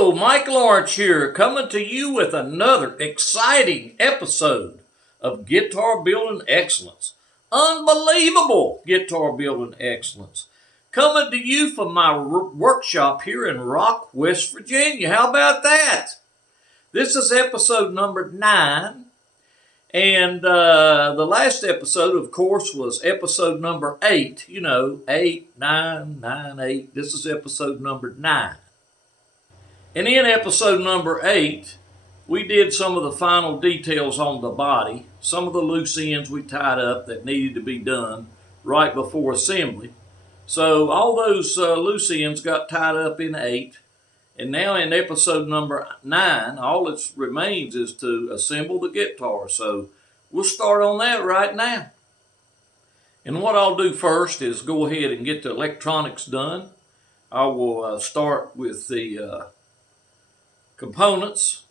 Hello, Mike Lawrence here, coming to you with another exciting episode of Guitar Building Excellence. Unbelievable guitar building excellence. Coming to you from my workshop here in Rock, West Virginia. How about that? This is episode number 9. And the last episode, of course, was episode number 8. 8, 9, 9, 8. This is episode number 9. And in episode number 8, we did some of the final details on the body. Some of the loose ends we tied up that needed to be done right before assembly. So all those loose ends got tied up in 8. And now in episode number 9, all that remains is to assemble the guitar. So we'll start on that right now. And what I'll do first is go ahead and get the electronics done. I will start with the components,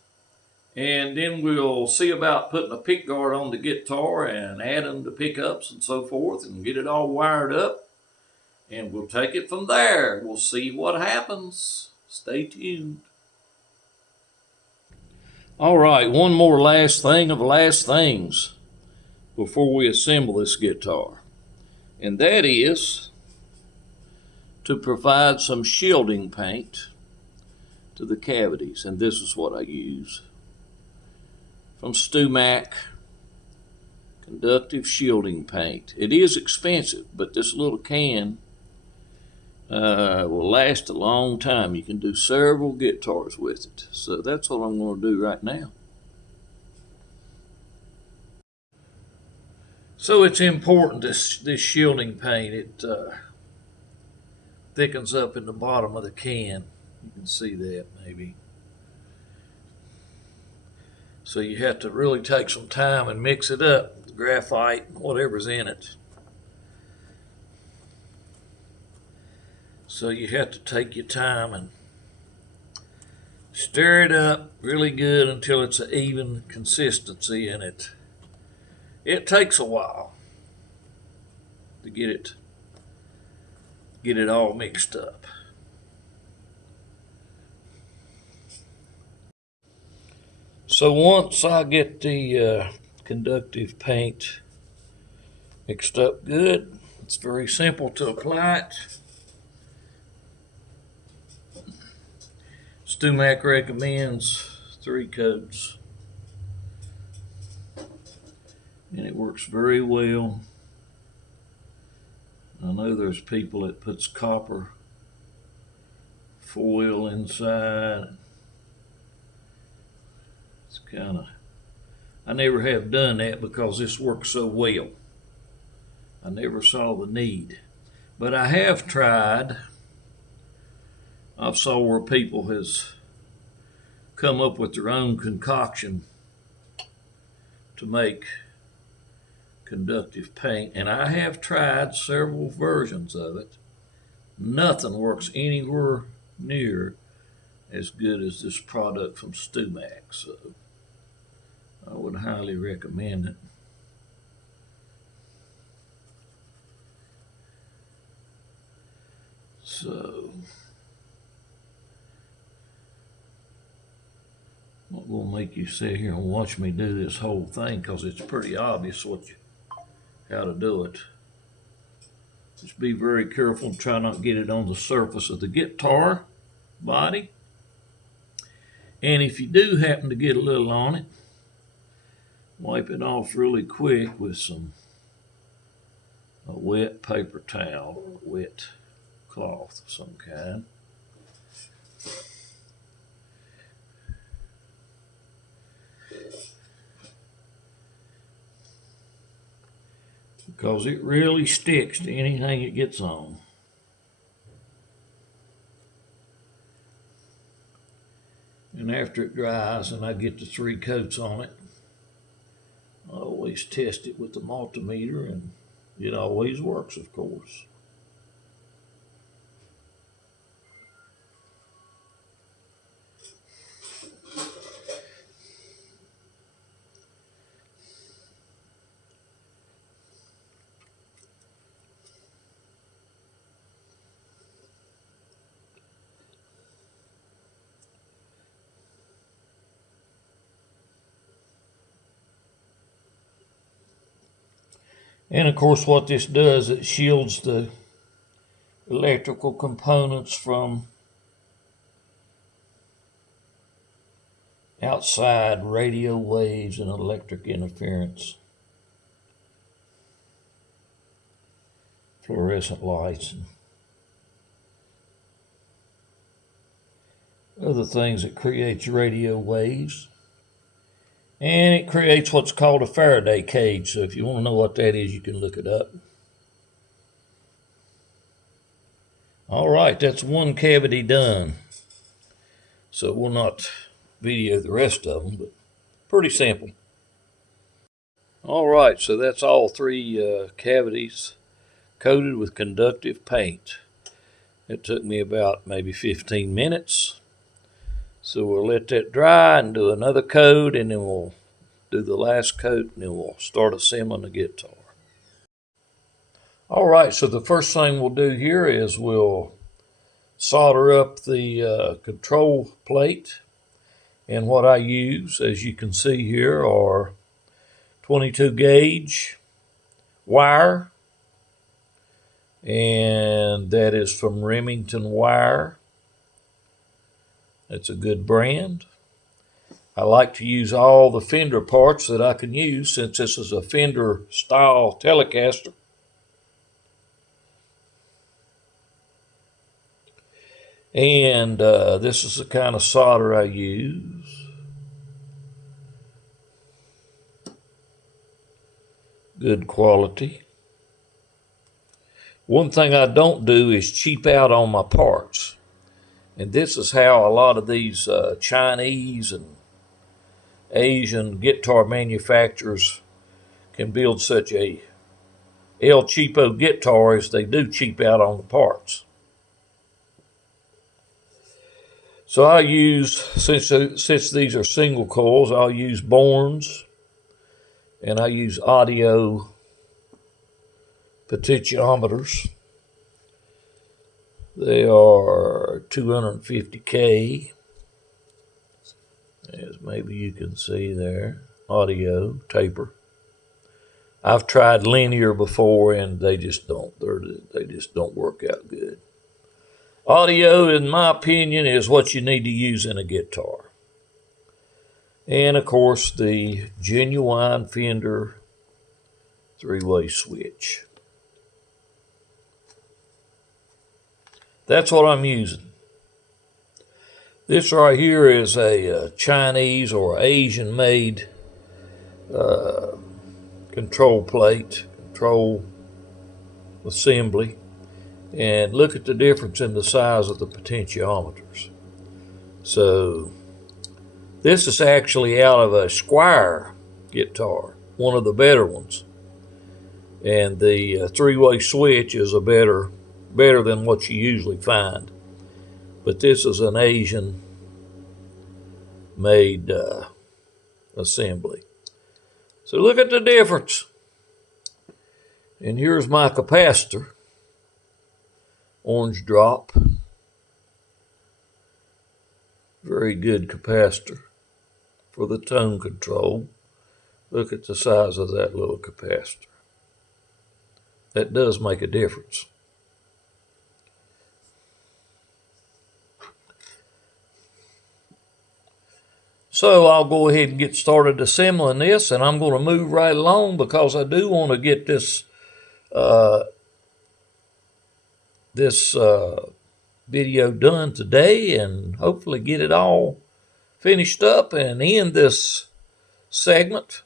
and then we'll see about putting a pick guard on the guitar and adding the pickups and so forth and get it all wired up, and we'll take it from there. We'll see what happens. Stay tuned. All right, one more last thing of last things before we assemble this guitar, and that is to provide some shielding paint to the cavities, and this is what I use from StewMac conductive shielding paint. It is expensive, but this little can will last a long time. You can do several guitars with it. So that's what I'm going to do right now. So it's important, this shielding paint, it thickens up in the bottom of the can. You can see that maybe. So you have to really take some time and mix it up, the graphite, whatever's in it. So you have to take your time and stir it up really good until it's an even consistency, and it takes a while to get it all mixed up. So once I get the conductive paint mixed up good, it's very simple to apply it. StewMac recommends 3 coats, and it works very well. I know there's people that puts copper foil inside. I never have done that because this works so well. I never saw the need. But I have tried. I've saw where people has come up with their own concoction to make conductive paint, and I have tried several versions of it. Nothing works anywhere near as good as this product from StewMac, so I would highly recommend it. So I'm not going to make you sit here and watch me do this whole thing, because it's pretty obvious how to do it. Just be very careful and try not to get it on the surface of the guitar body. And if you do happen to get a little on it, wipe it off really quick with a wet paper towel or wet cloth of some kind. Because it really sticks to anything it gets on. And after it dries and I get the 3 coats on it, I always test it with the multimeter, and it always works, of course. And of course what this does, it shields the electrical components from outside radio waves and electric interference, fluorescent lights, and other things that creates radio waves. And it creates what's called a Faraday cage. So if you want to know what that is, you can look it up. All right, that's one cavity done. So we'll not video the rest of them, but pretty simple. All right, so that's all three cavities coated with conductive paint. It took me about maybe 15 minutes. So we'll let that dry and do another coat, and then we'll do the last coat, and then we'll start assembling the guitar. All right, so the first thing we'll do here is we'll solder up the control plate. And what I use, as you can see here, are 22 gauge wire, and that is from Remington Wire. It's a good brand. I like to use all the Fender parts that I can use, since this is a Fender style Telecaster. And this is the kind of solder I use. Good quality. One thing I don't do is cheap out on my parts. And this is how a lot of these Chinese and Asian guitar manufacturers can build such a El Cheapo guitar, as they do cheap out on the parts. So I use, since these are single coils, I'll use Bournes, and I use audio potentiometers. They are 250K, as maybe you can see there. Audio taper. I've tried linear before, and they just don't work out good. Audio, in my opinion, is what you need to use in a guitar. And of course, the genuine Fender three-way switch. That's what I'm using. This right here is a Chinese or Asian made control plate, control assembly. And look at the difference in the size of the potentiometers. So this is actually out of a Squire guitar, one of the better ones. And the three-way switch is better than what you usually find. But this is an Asian made assembly. So look at the difference. And here's my capacitor. Orange drop. Very good capacitor for the tone control. Look at the size of that little capacitor. That does make a difference. So I'll go ahead and get started assembling this, and I'm going to move right along because I do want to get this video done today, and hopefully get it all finished up and end this segment.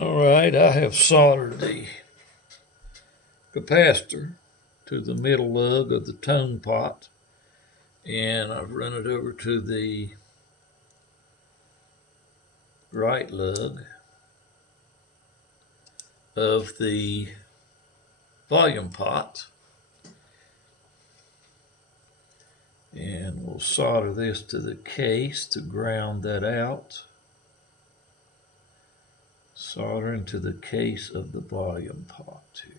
All right, I have soldered the capacitor to the middle lug of the tone pot, and I've run it over to the right lug of the volume pot, and we'll solder this to the case to ground that out. Soldering to the case of the volume pot here.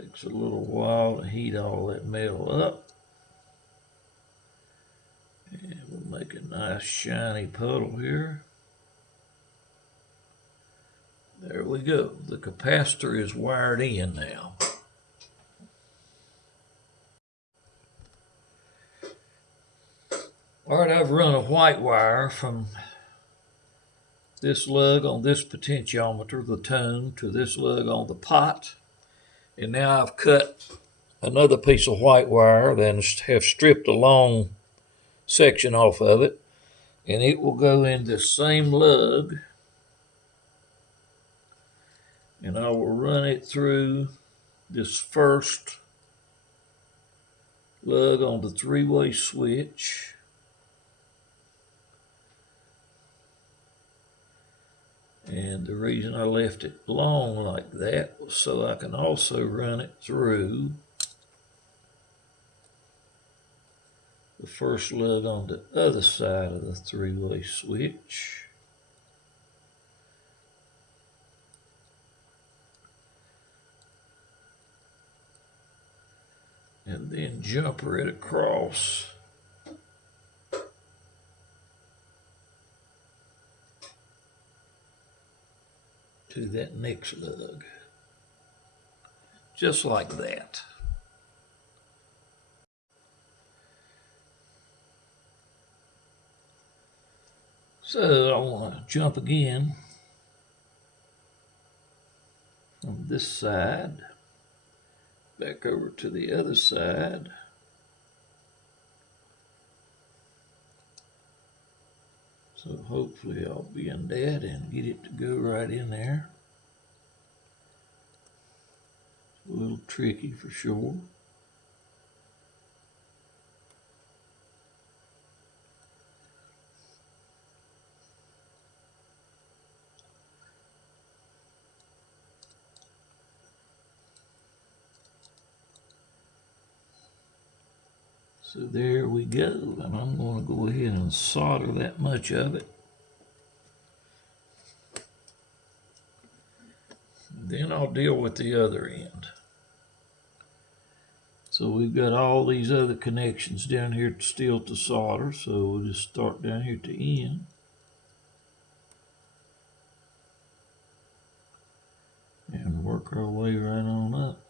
Takes a little while to heat all that metal up. And we'll make a nice shiny puddle here. There we go. The capacitor is wired in now. All right, I've run a white wire from this lug on this potentiometer, the tone, to this lug on the pot. And now I've cut another piece of white wire, then have stripped a long section off of it, and it will go in this same lug, and I will run it through this first lug on the three-way switch. And the reason I left it long like that was so I can also run it through the first lug on the other side of the three-way switch. And then jumper it across to that next lug, just like that. So I want to jump again from this side back over to the other side. So hopefully I'll bend that and get it to go right in there. It's a little tricky for sure. So there we go, and I'm going to go ahead and solder that much of it. Then I'll deal with the other end. So we've got all these other connections down here still to solder, so we'll just start down here to end. And work our way right on up.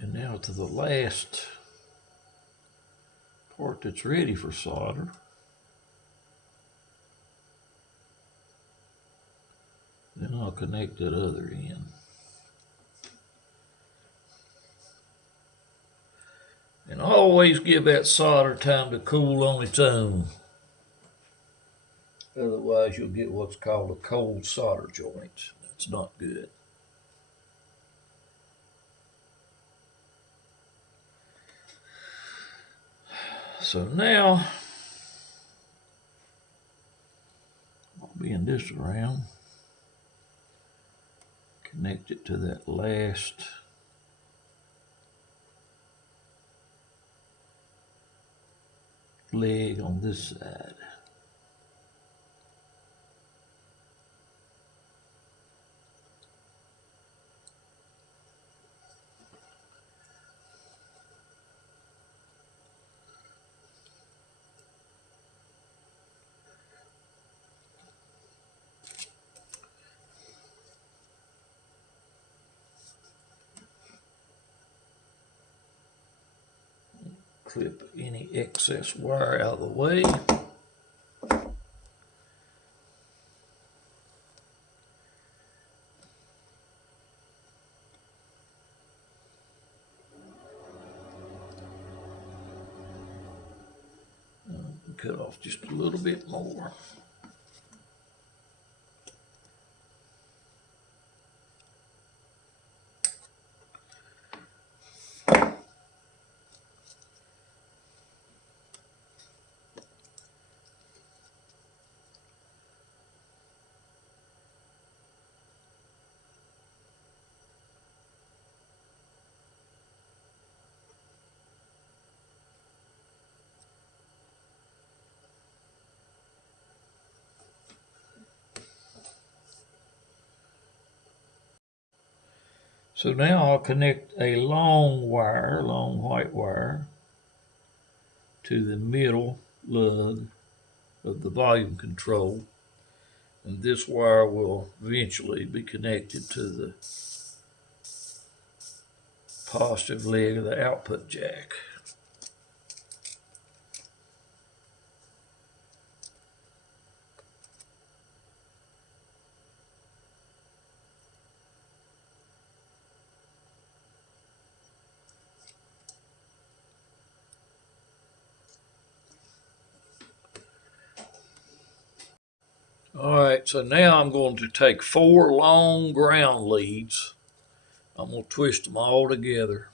And now to the last part that's ready for solder. Then I'll connect that other end. And always give that solder time to cool on its own. Otherwise you'll get what's called a cold solder joint. That's not good. So now I'll bend this around, connect it to that last leg on this side. Clip any excess wire out of the way. Cut off just a little bit more. So now I'll connect a long white wire, to the middle lug of the volume control. And this wire will eventually be connected to the positive leg of the output jack. All right, so now I'm going to take 4 long ground leads. I'm going to twist them all together.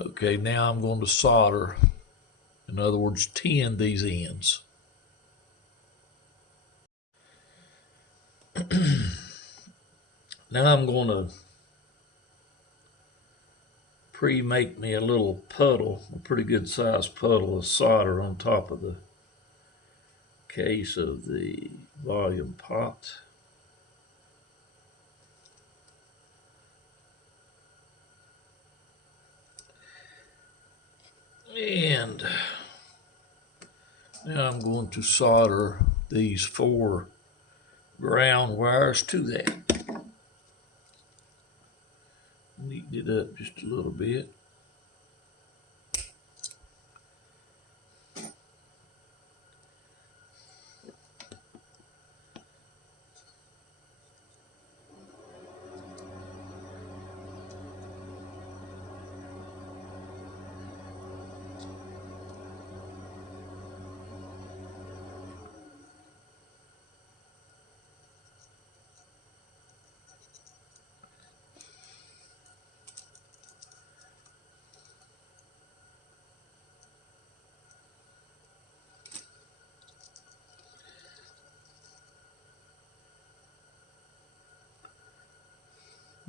Okay, now I'm going to solder. In other words, tin these ends. Now I'm going to pre-make me a little puddle, a pretty good sized puddle of solder on top of the case of the volume pot. And now I'm going to solder these 4 ground wires to that. Neaten it up just a little bit.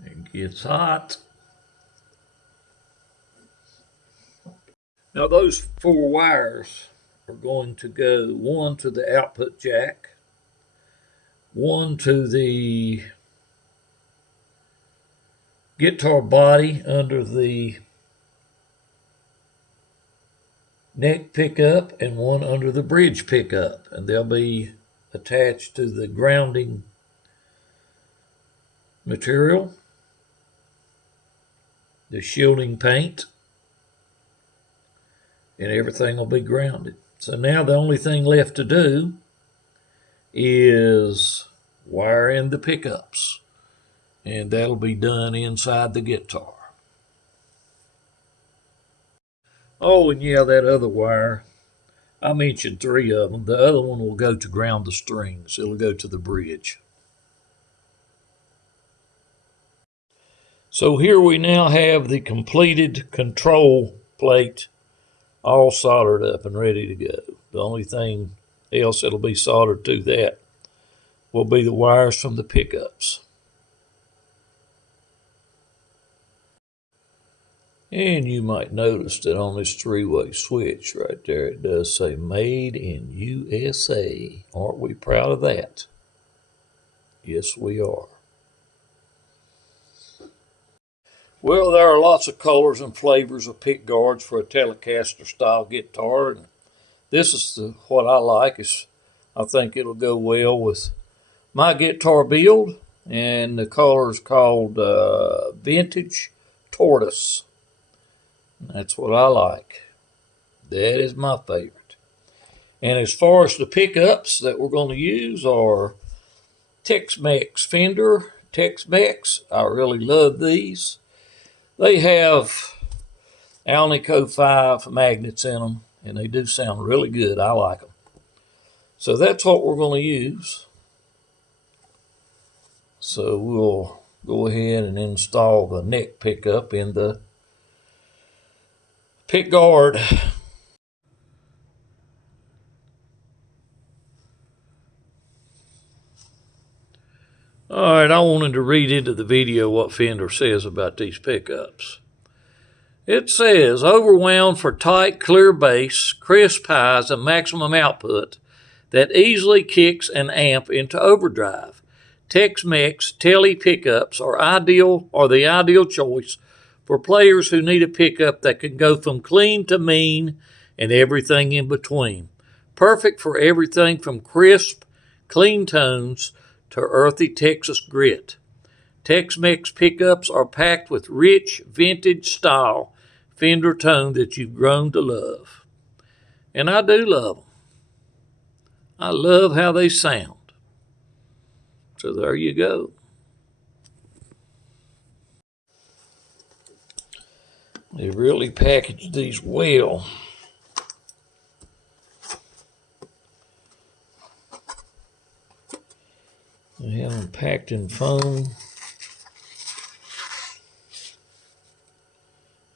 It gets hot. Now those 4 wires are going to go, 1 to the output jack, 1 to the guitar body under the neck pickup, and 1 under the bridge pickup, and they'll be attached to the grounding material, the shielding paint, and everything will be grounded. So now the only thing left to do is wire in the pickups, and that'll be done inside the guitar. Oh, and yeah, that other wire, I mentioned 3 of them. The other one will go to ground the strings. It'll go to the bridge. So here we now have the completed control plate all soldered up and ready to go. The only thing else that'll be soldered to that will be the wires from the pickups. And you might notice that on this 3-way switch right there, it does say Made in USA. Aren't we proud of that? Yes, we are. Well, there are lots of colors and flavors of pick guards for a Telecaster style guitar. And this is what I like. I think it'll go well with my guitar build. And the color is called Vintage Tortoise. That's what I like. That is my favorite. And as far as the pickups that we're going to use are Tex-Mex Fender Tex-Mex. I really love these. They have Alnico 5 magnets in them, and they do sound really good. I like them. So that's what we're going to use. So we'll go ahead and install the neck pickup in the pick guard. All right, I wanted to read into the video what Fender says about these pickups. It says, overwound for tight, clear bass, crisp highs, and maximum output that easily kicks an amp into overdrive. Tex-Mex Tele pickups are the ideal choice for players who need a pickup that can go from clean to mean and everything in between. Perfect for everything from crisp, clean tones to earthy Texas grit. Tex-Mex pickups are packed with rich, vintage style Fender tone that you've grown to love. And I do love them. I love how they sound. So there you go. They really packaged these well. They have them packed in foam.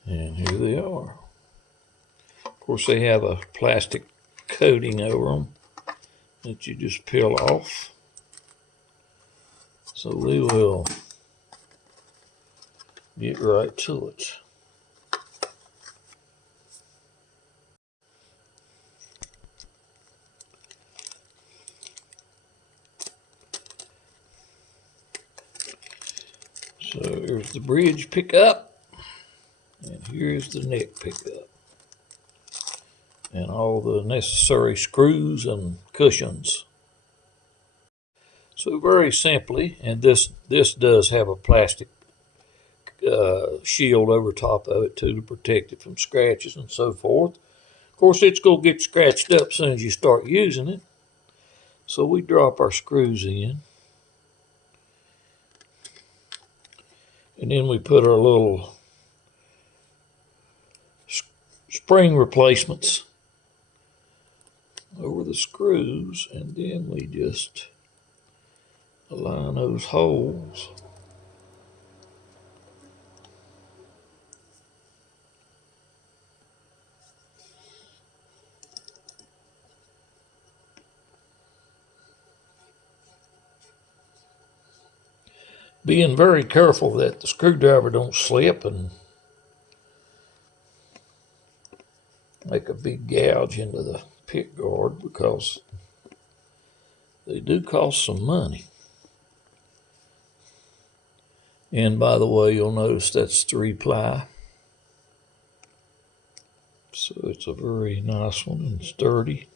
And here they are. Of course, they have a plastic coating over them that you just peel off. So we will get right to it. So here's the bridge pickup, and here's the neck pickup, and all the necessary screws and cushions. So very simply, and this does have a plastic shield over top of it too to protect it from scratches and so forth. Of course, it's going to get scratched up as soon as you start using it. So we drop our screws in. And then we put our little spring replacements over the screws, and then we just align those holes. Being very careful that the screwdriver don't slip and make a big gouge into the pick guard, because they do cost some money. And by the way, you'll notice that's 3-ply. So it's a very nice one and sturdy.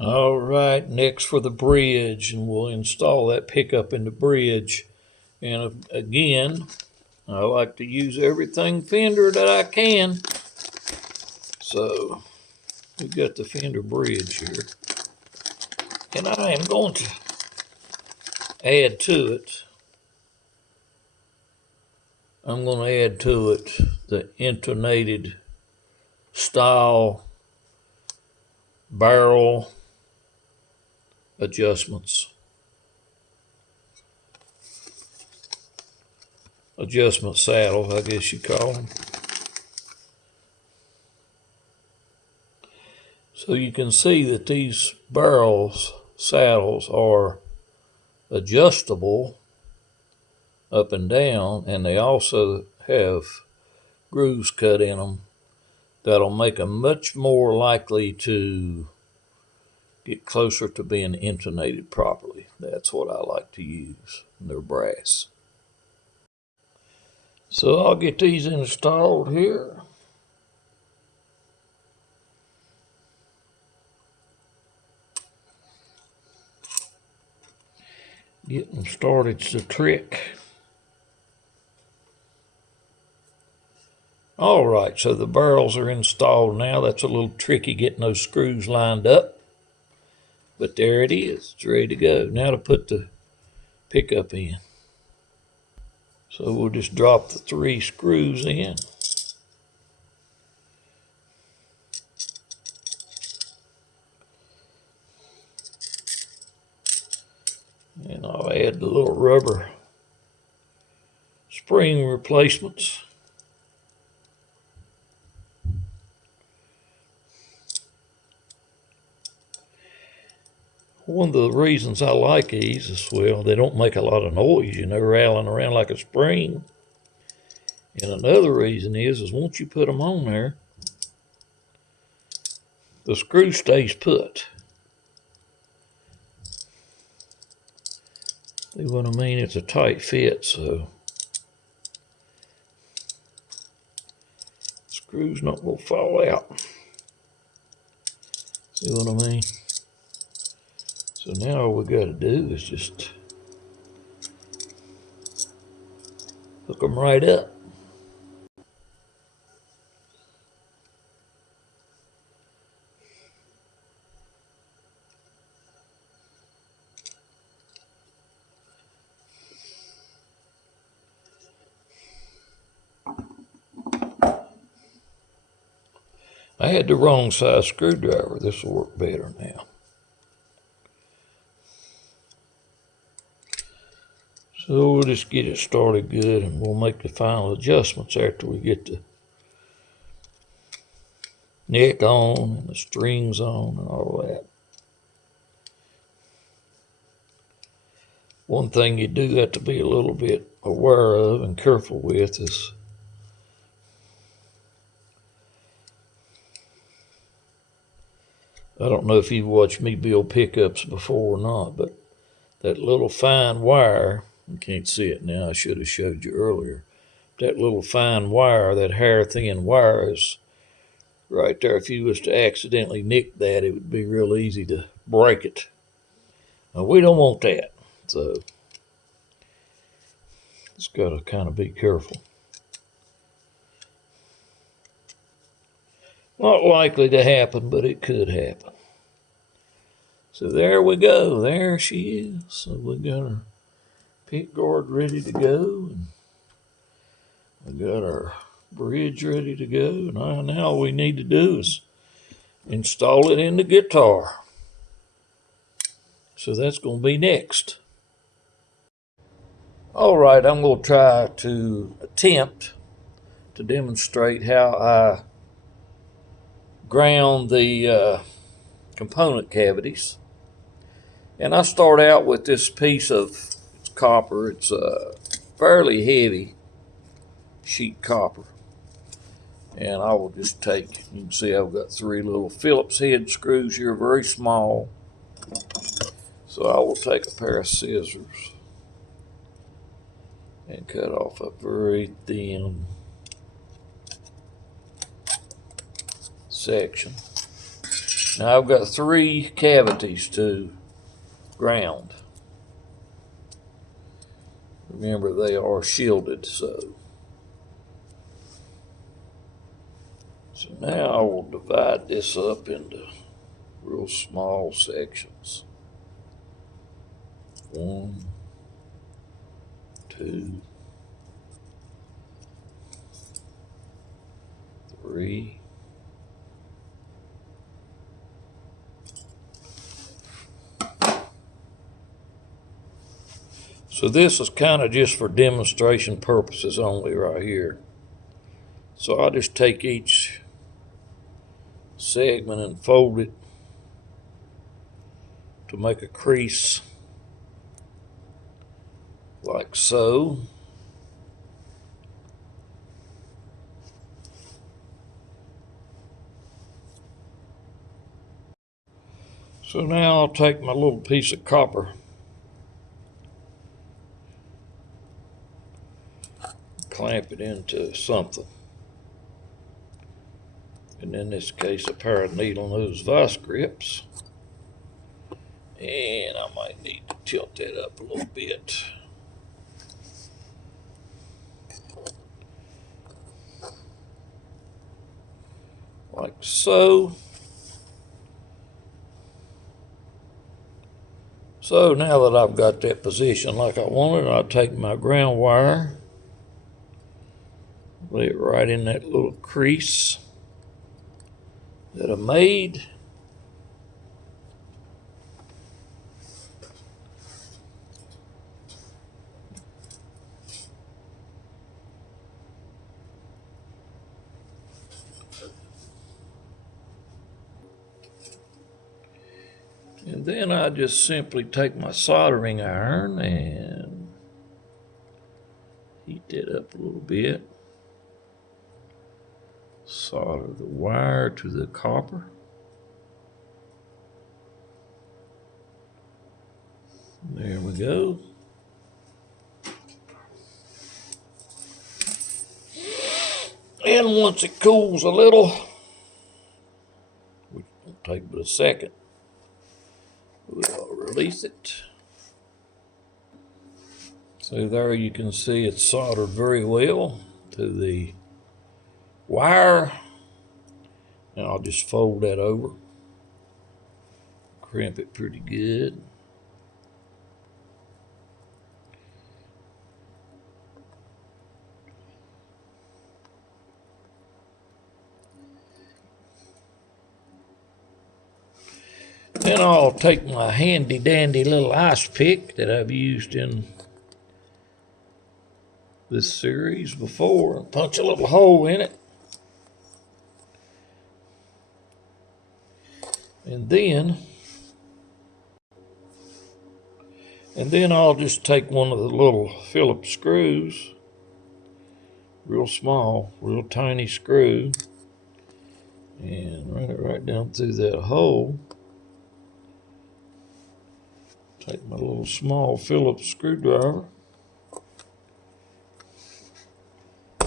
All right, next for the bridge, and we'll install that pickup in the bridge. And again, I like to use everything Fender that I can. So we've got the Fender bridge here. And I am going to add to it, the intonated style barrel adjustment saddles, I guess you call them. So you can see that these saddles are adjustable up and down, and they also have grooves cut in them that'll make them much more likely to get closer to being intonated properly. That's what I like to use. They're brass. So I'll get these installed here. Getting them started's the trick. All right, so the barrels are installed now. That's a little tricky getting those screws lined up. But there it is. It's ready to go. Now to put the pickup in. So we'll just drop the 3 screws in. And I'll add the little rubber spring replacements. One of the reasons I like these is, well, they don't make a lot of noise, rattling around like a spring. And another reason is once you put them on there, the screw stays put. See what I mean? It's a tight fit, so the screw's not going to fall out. See what I mean? So now all we got to do is just hook them right up. I had the wrong size screwdriver. This will work better now. So we'll just get it started good, and we'll make the final adjustments after we get the neck on and the strings on and all that. One thing you do have to be a little bit aware of and careful with is I don't know if you've watched me build pickups before or not, but that little fine wire, you can't see it now, I should have showed you earlier. That little fine wire, that hair thin wire is right there. If you was to accidentally nick that, it would be real easy to break it. Now, we don't want that, so just got to kind of be careful. Not likely to happen, but it could happen. So there we go. There she is. So we got our pick guard ready to go. And we got our bridge ready to go. Now all we need to do is install it in the guitar. So that's going to be next. All right, I'm going to try to attempt to demonstrate how I ground the component cavities. And I start out with this piece of copper. It's fairly heavy sheet copper. And I will just take, you can see I've got 3 little Phillips head screws here, very small. So I will take a pair of scissors and cut off a very thin section. Now I've got 3 cavities to ground. Remember, they are shielded, so now I will divide this up into real small sections. 1, 2, 3. So this is kind of just for demonstration purposes only right here. So I'll just take each segment and fold it to make a crease like so. So now I'll take my little piece of copper, clamp it into something. And in this case, a pair of needle nose vice grips. And I might need to tilt that up a little bit. Like so. So now that I've got that position like I wanted, I'll take my ground wire, lay it right in that little crease that I made. And then I just simply take my soldering iron and heat that up a little bit. Solder the wire to the copper. There we go. And once it cools a little, which won't take but a second, we'll release it. So there you can see it's soldered very well to the wire. And I'll just fold that over, crimp it pretty good. Then I'll take my handy dandy little ice pick that I've used in this series before and punch a little hole in it. And then I'll just take one of the little Phillips screws, real small, real tiny screw, and run it right down through that hole. Take my little small Phillips screwdriver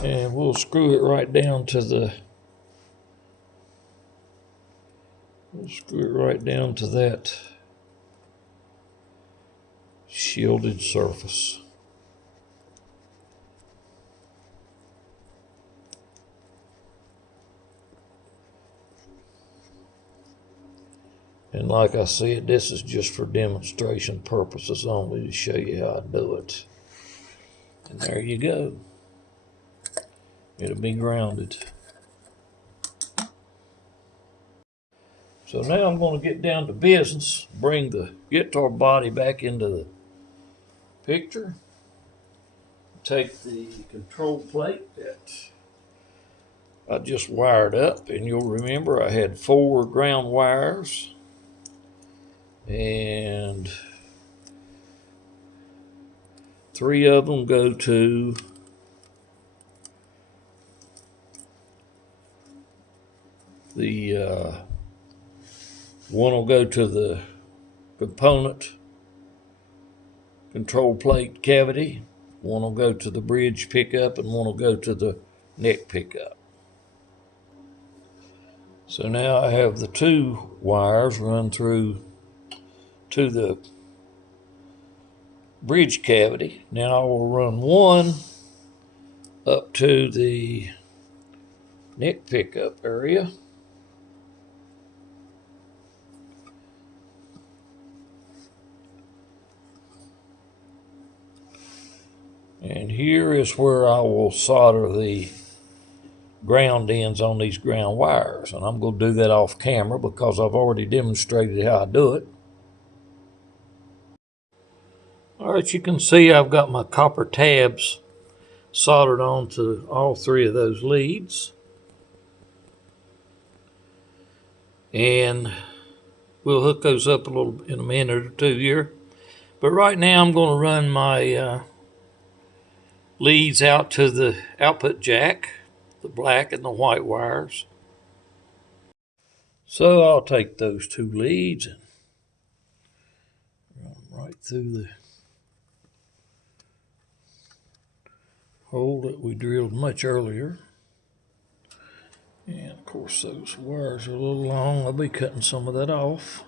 and we'll screw it right down to that shielded surface. And like I said, this is just for demonstration purposes only to show you how I do it. And there you go. It'll be grounded. So now I'm going to get down to business, bring the guitar body back into the picture. Take the control plate that I just wired up, and you'll remember I had 4 ground wires and 3 of them go to the one will go to the component control plate cavity, one will go to the bridge pickup, and one will go to the neck pickup. So now I have the 2 wires run through to the bridge cavity. Now I will run one up to the neck pickup area. And here is where I will solder the ground ends on these ground wires. And I'm going to do that off camera because I've already demonstrated how I do it. All right, you can see I've got my copper tabs soldered onto all three of those leads. And we'll hook those up a little in a minute or two here. But right now I'm going to run my leads out to the output jack, the black and the white wires. So I'll take those two leads and run them right through the hole that we drilled much earlier. And of course those wires are a little long. I'll be cutting some of that off.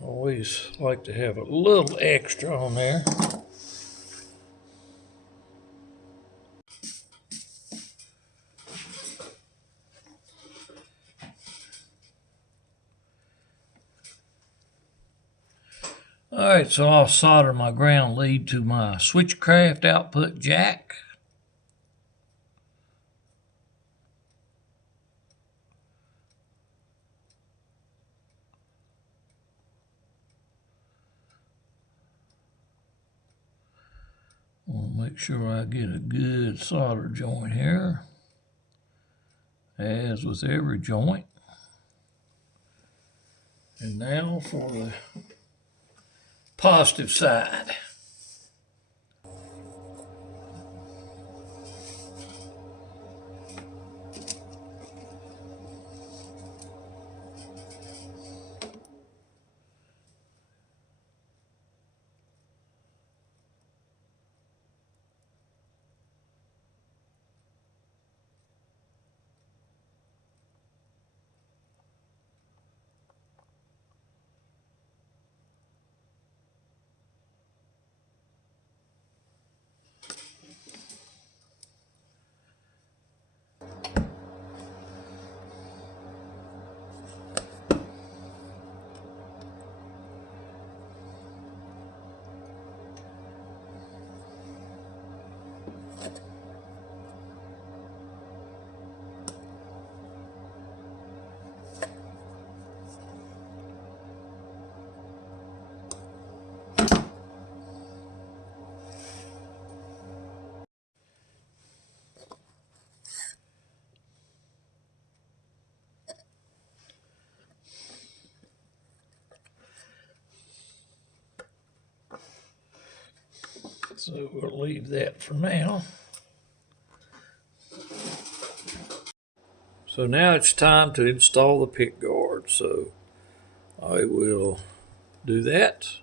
Always like to have a little extra on there. All right, so I'll solder my ground lead to my switchcraft output jack. I want to make sure I get a good solder joint here, as with every joint. And now for the positive side. So we'll leave that for now. So now it's time to install the pick guard. So I will do that.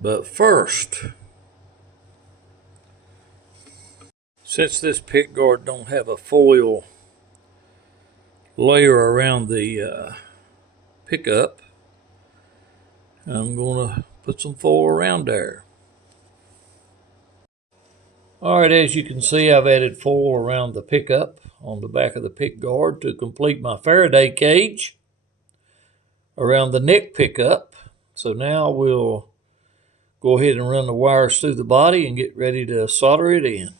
But first, since this pick guard don't have a foil layer around the pickup, I'm gonna put some foil around there. All right, as you can see, I've added foil around the pickup on the back of the pick guard to complete my Faraday cage around the neck pickup. So now we'll go ahead and run the wires through the body and get ready to solder it in.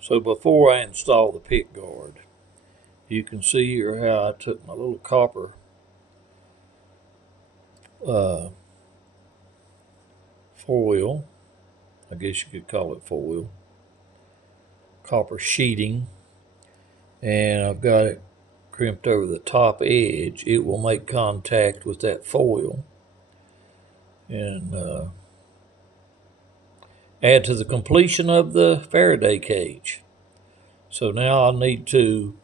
So before I install the pick guard, you can see here how I took my little copper foil, I guess you could call it foil, copper sheeting, and I've got it crimped over the top edge. It will make contact with that foil and add to the completion of the Faraday cage. So now I'll need to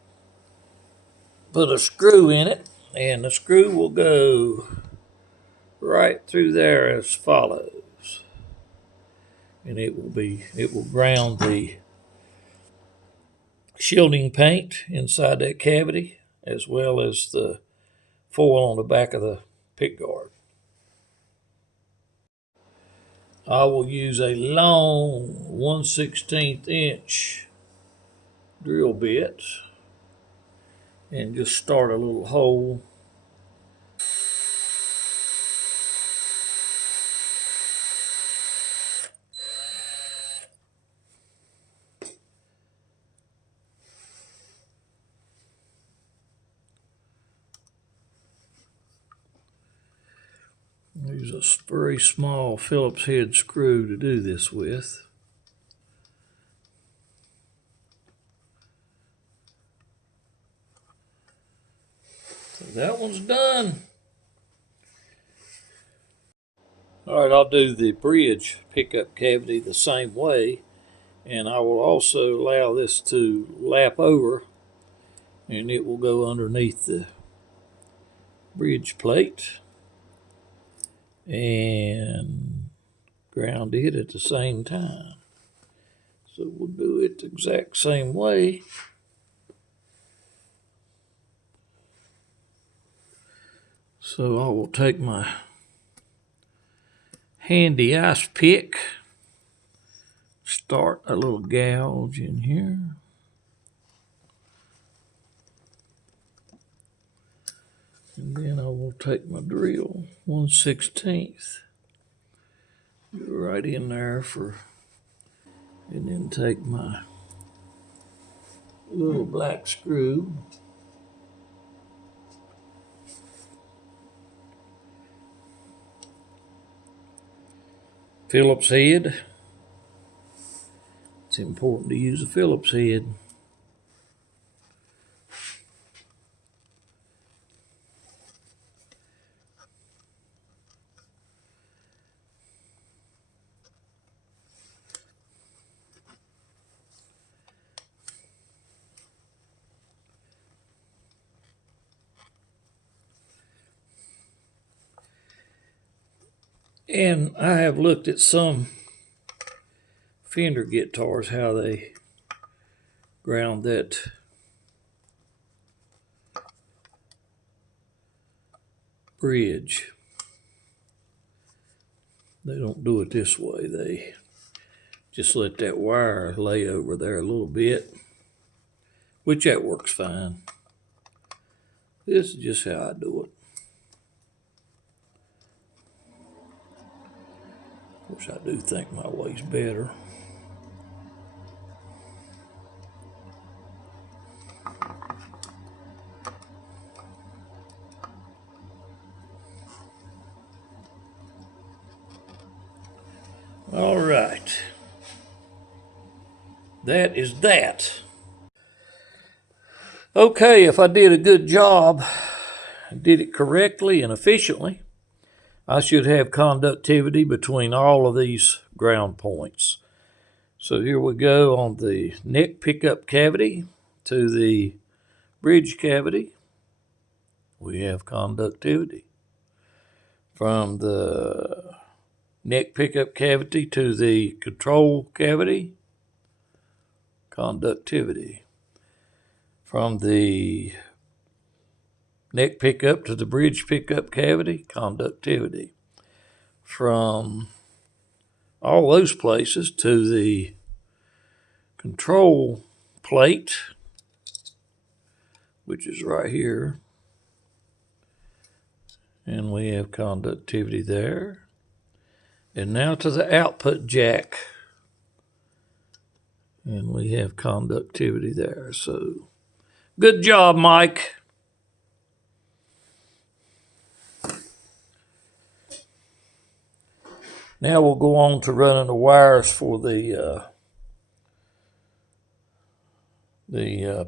put a screw in it, and the screw will go right through there as follows. And it will ground the shielding paint inside that cavity, as well as the foil on the back of the pick guard. I will use a long 1/16 inch drill bit and just start a little hole. Use a very small Phillips head screw to do this with. So that one's done. All right, I'll do the bridge pickup cavity the same way, and I will also allow this to lap over, and it will go underneath the bridge plate and ground it at the same time. So we'll do it the exact same way. So I will take my handy ice pick, start a little gouge in here. And then I will take my drill, 1/16, go right in there and then take my little black screw. Phillips head. It's important to use a Phillips head. And I have looked at some Fender guitars, how they ground that bridge. They don't do it this way. They just let that wire lay over there a little bit, which that works fine. This is just how I do it. Of course, I do think my way's better. All right. That is that. Okay, if I did a good job, did it correctly and efficiently, I should have conductivity between all of these ground points. So here we go on the neck pickup cavity to the bridge cavity. We have conductivity. From the neck pickup cavity to the control cavity, conductivity. From the neck pickup to the bridge pickup cavity, conductivity. From all those places to the control plate, which is right here, and we have conductivity there. And now to the output jack, and we have conductivity there. So good job, Mike. Now we'll go on to running the wires for the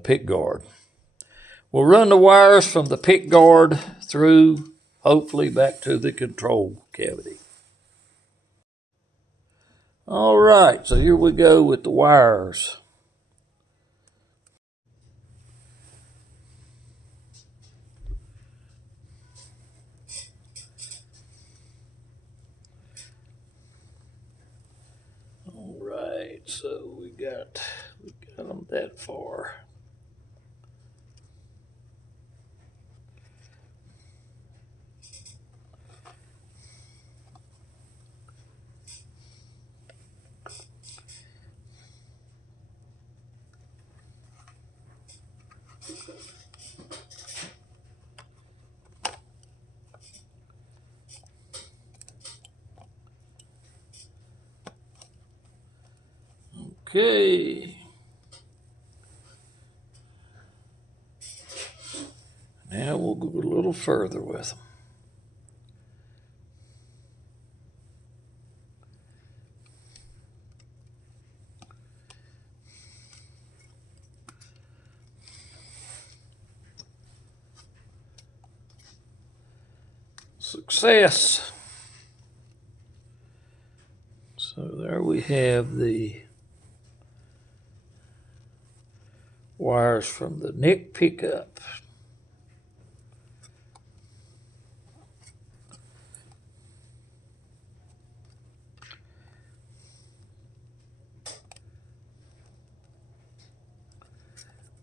pick guard. We'll run the wires from the pick guard through, hopefully, back to the control cavity. All right, so here we go with the wires. All right, so we got Got them that far. Okay. Now we'll go a little further with them. Success. So there we have the wires from the neck pickup.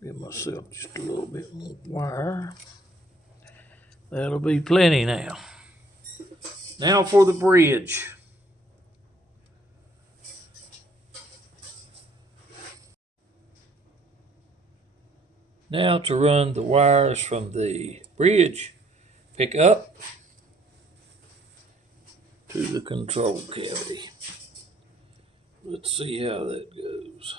Give myself just a little bit more wire. That'll be plenty now. Now for the bridge. Now to run the wires from the bridge pickup to the control cavity. Let's see how that goes.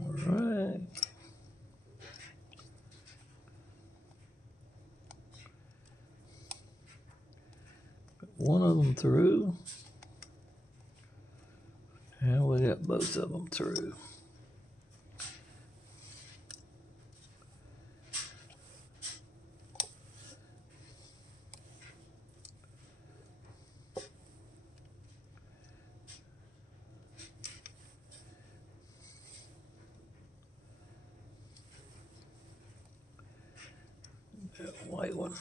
All right. One of them through. And we got both of them through. That white one.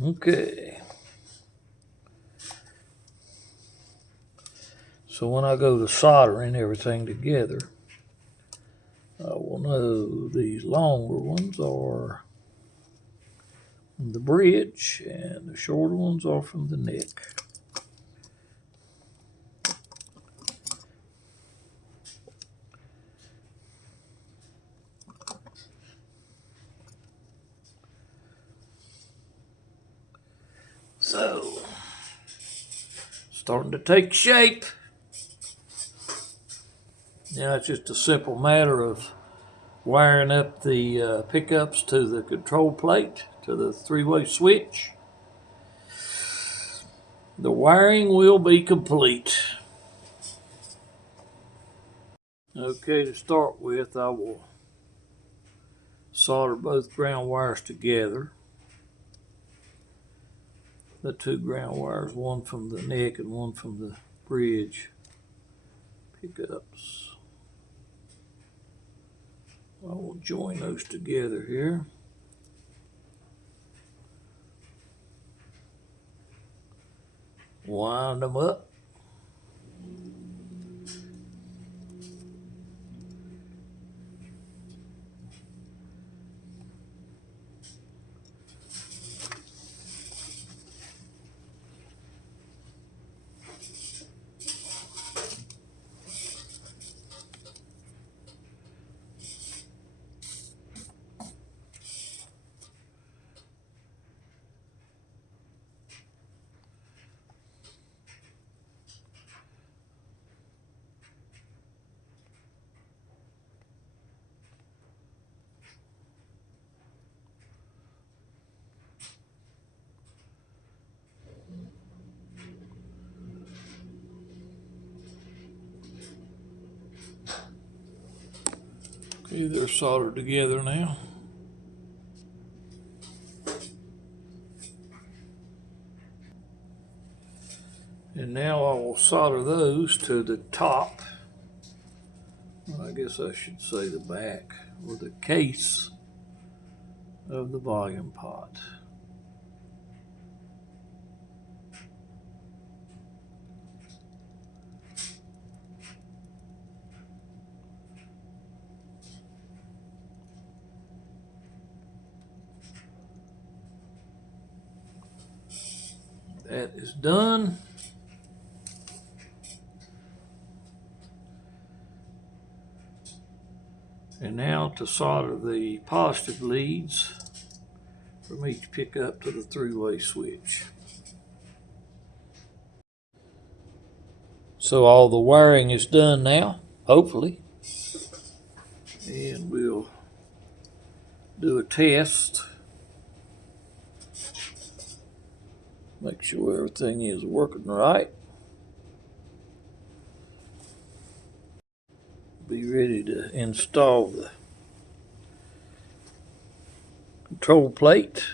Okay. So when I go to soldering everything together, I will know these longer ones are from the bridge and the shorter ones are from the neck. So, starting to take shape. Now it's just a simple matter of wiring up the pickups to the control plate, to the three-way switch. The wiring will be complete. Okay, to start with, I will solder both ground wires together. The two ground wires, one from the neck and one from the bridge pickups. I will join those together here. Wind them up. Okay, they're soldered together now. And now I will solder those to the top, I guess I should say the back, or the case of the volume pot. That is done. And now to solder the positive leads from each pickup to the three-way switch. So all the wiring is done now, hopefully. And we'll do a test. Make sure everything is working right. Be ready to install the control plate.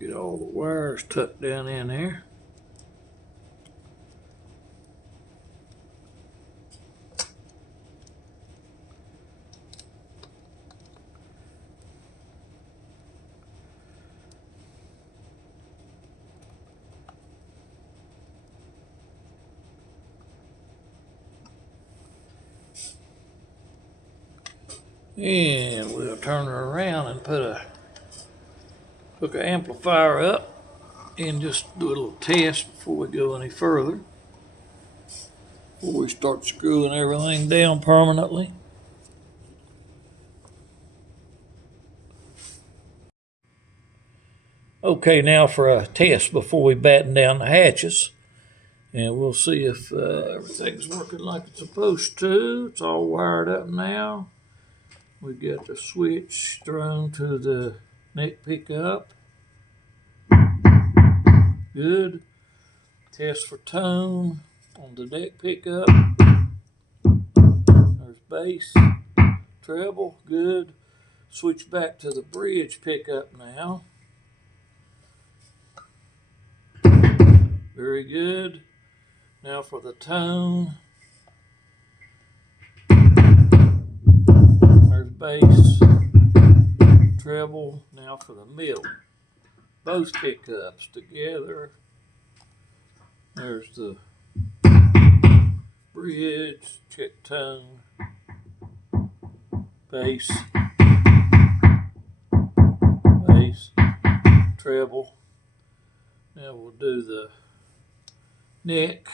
Get all the wires tucked down in there. And we'll turn her around and hook an amplifier up and just do a little test before we go any further. Before we start screwing everything down permanently. Okay, now for a test before we batten down the hatches. And we'll see if everything's working like it's supposed to. It's all wired up now. We got the switch thrown to the neck pickup. Good. Test for tone on the neck pickup. There's bass, treble, good. Switch back to the bridge pickup now. Very good. Now for the tone. There's bass, treble. Now for the middle. Both pickups together. There's the bridge, check tone, bass, treble. Now we'll do the neck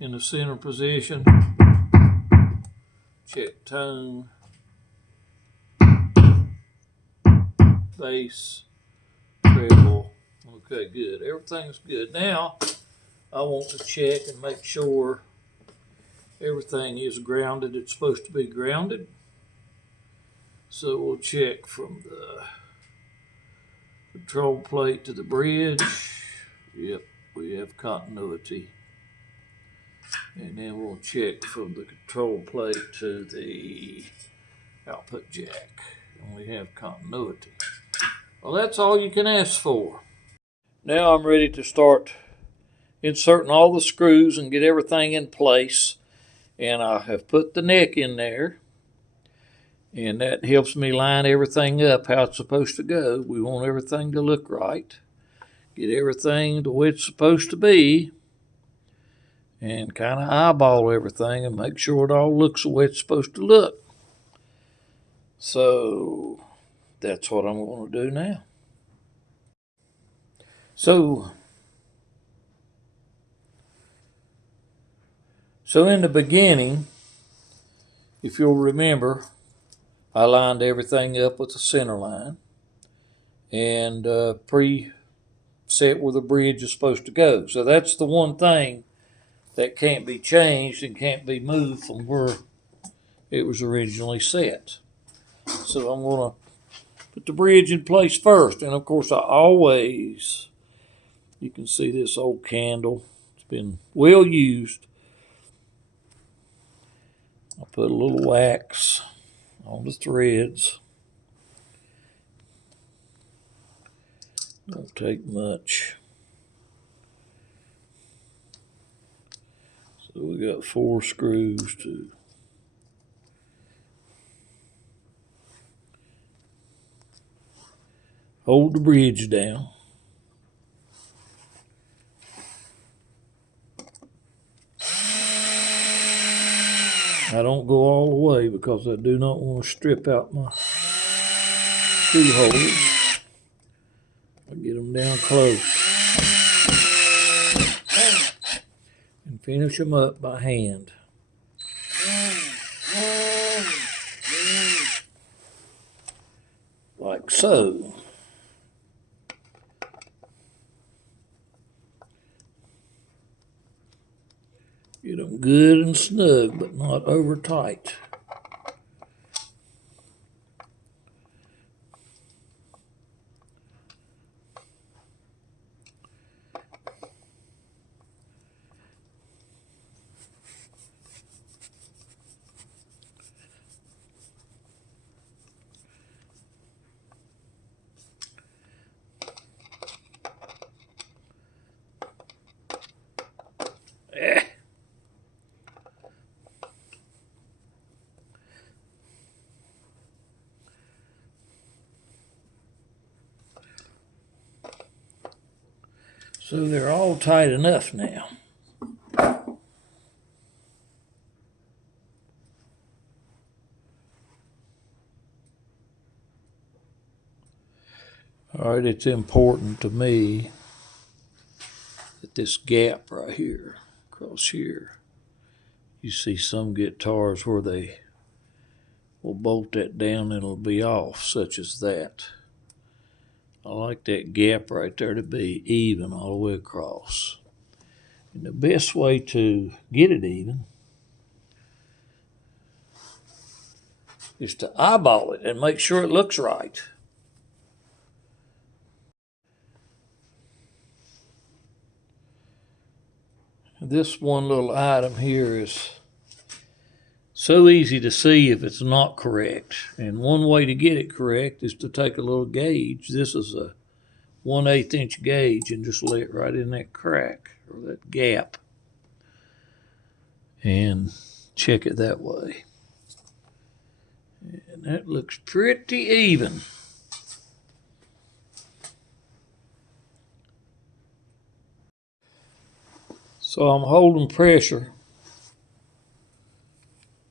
in the center position, check tone, bass, treble. Okay, good. Everything's good. Now I want to check and make sure everything is grounded. It's supposed to be grounded. So we'll check from the control plate to the bridge. Yep, we have continuity. And then we'll check from the control plate to the output jack. And we have continuity. Well, that's all you can ask for. Now I'm ready to start inserting all the screws and get everything in place. And I have put the neck in there. And that helps me line everything up how it's supposed to go. We want everything to look right. Get everything the way it's supposed to be. And kind of eyeball everything and make sure it all looks the way it's supposed to look. So that's what I'm going to do now. So in the beginning, if you'll remember, I lined everything up with the center line and pre-set where the bridge is supposed to go. So that's the one thing that can't be changed and can't be moved from where it was originally set. So I'm going to put the bridge in place first. And of course, you can see this old candle. It's been well used. I put a little wax on the threads. Don't take much. So we got 4 screws to hold the bridge down. I don't go all the way because I do not want to strip out my screw holes. I get them down close and finish them up by hand. Like so. Get them good and snug, but not over tight. So they're all tight enough now. All right, it's important to me that this gap right here, across here, you see some guitars where they will bolt that down and it'll be off, such as that. I like that gap right there to be even all the way across. And the best way to get it even is to eyeball it and make sure it looks right. This one little item here is so easy to see if it's not correct. And one way to get it correct is to take a little gauge. This is a 1/8 inch gauge and just lay it right in that crack or that gap and check it that way. And that looks pretty even. So I'm holding pressure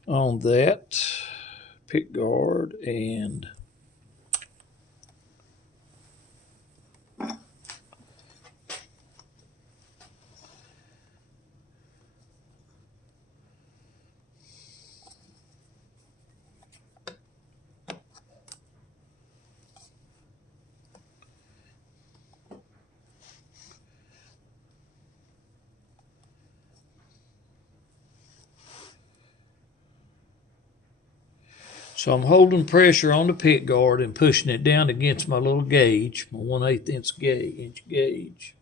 on that pick guard and so I'm holding pressure on the pick guard and pushing it down against my little gauge, my 1/8 inch gauge.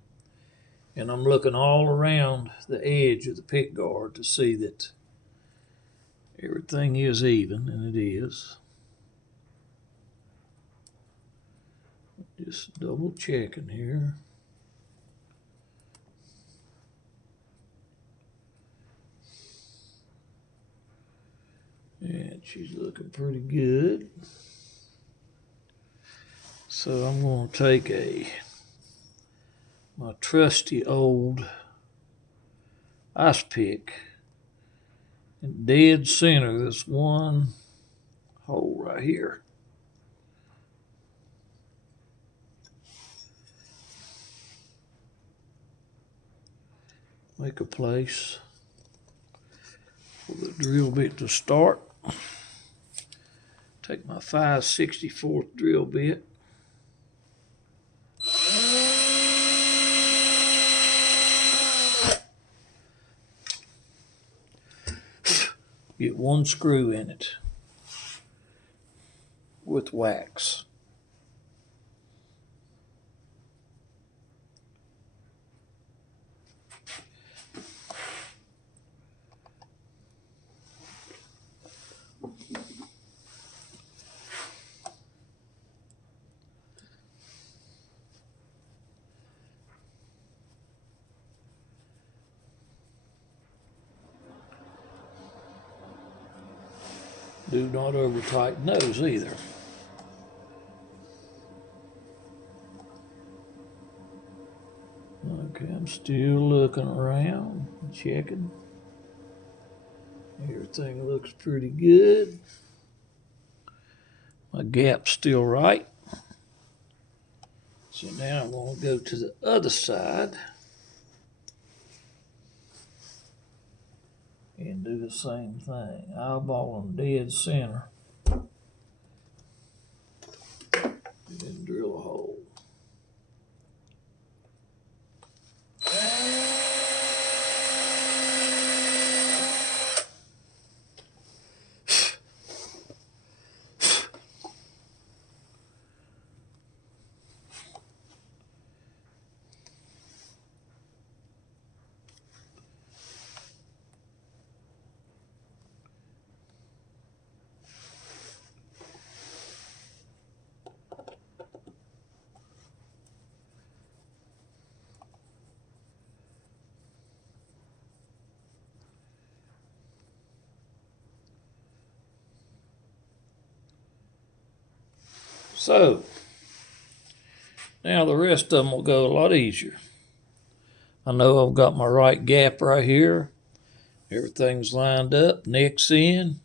And I'm looking all around the edge of the pick guard to see that everything is even, and it is. Just double checking here. And she's looking pretty good. So I'm going to take my trusty old ice pick and dead center this one hole right here. Make a place for the drill bit to start. Take my 5/64 drill bit. Get one screw in it with wax. Do not over tighten those either. Okay, I'm still looking around, checking. Everything looks pretty good. My gap's still right. So now I'm going to go to the other side and do the same thing. Eyeball them dead center. And then drill a hole. So, now the rest of them will go a lot easier. I know I've got my right gap right here. Everything's lined up, neck's in.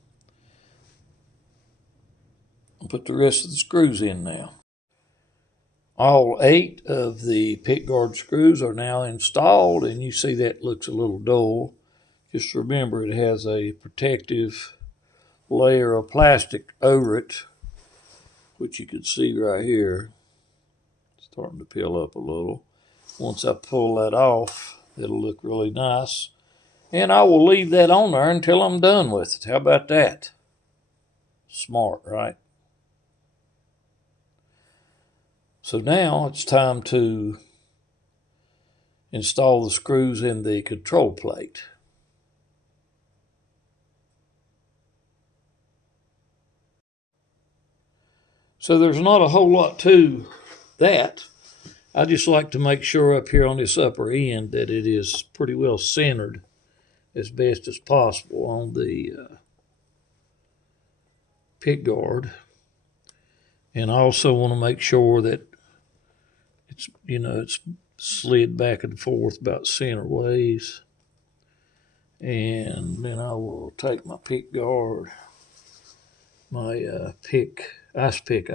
I'll put the rest of the screws in now. All 8 of the pickguard screws are now installed, and you see that looks a little dull. Just remember it has a protective layer of plastic over it, which you can see right here. It's starting to peel up a little. Once I pull that off, it'll look really nice. And I will leave that on there until I'm done with it. How about that? Smart, right? So now it's time to install the screws in the control plate. So there's not a whole lot to that. I just like to make sure up here on this upper end that it is pretty well centered as best as possible on the pick guard. And I also want to make sure that it's slid back and forth about center ways. And then I will take my pick guard, my ice pick,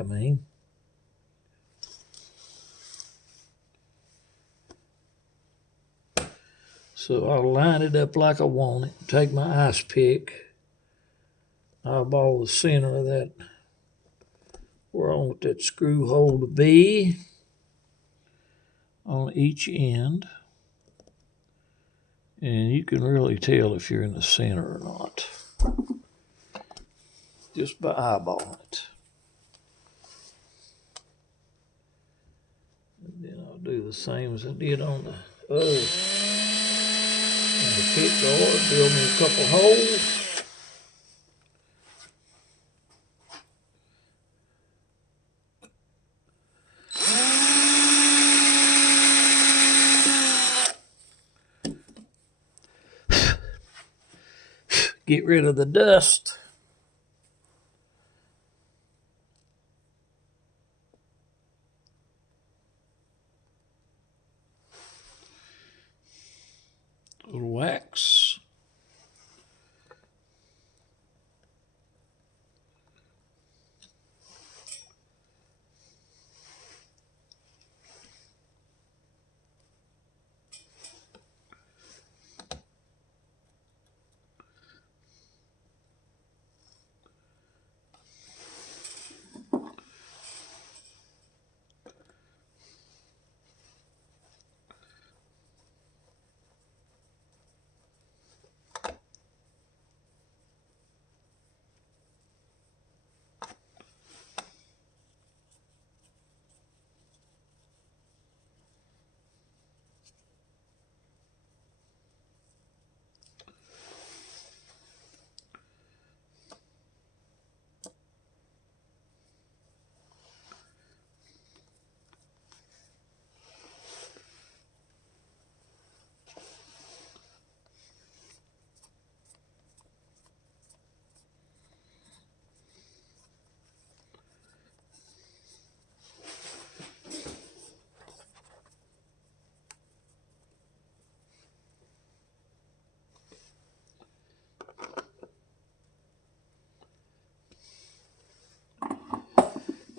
So I'll line it up like I want it, take my ice pick, eyeball the center of that, where I want that screw hole to be on each end. And you can really tell if you're in the center or not, just by eyeballing it. And then I'll do the same as I did on the other. On the pick guard, drill me a couple holes. Get rid of the dust. A little wax.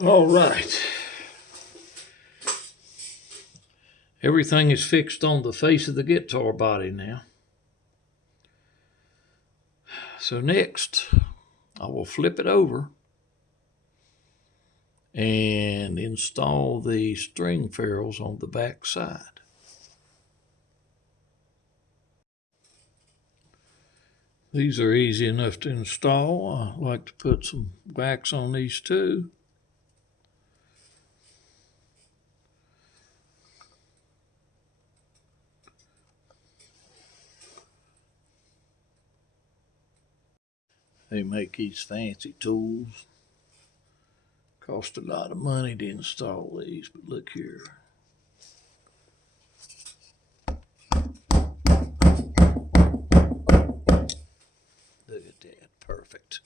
All right. Everything is fixed on the face of the guitar body now. So next, I will flip it over and install the string ferrules on the back side. These are easy enough to install. I like to put some wax on these too. They make these fancy tools. Cost a lot of money to install these, but look here. Look at that, perfect.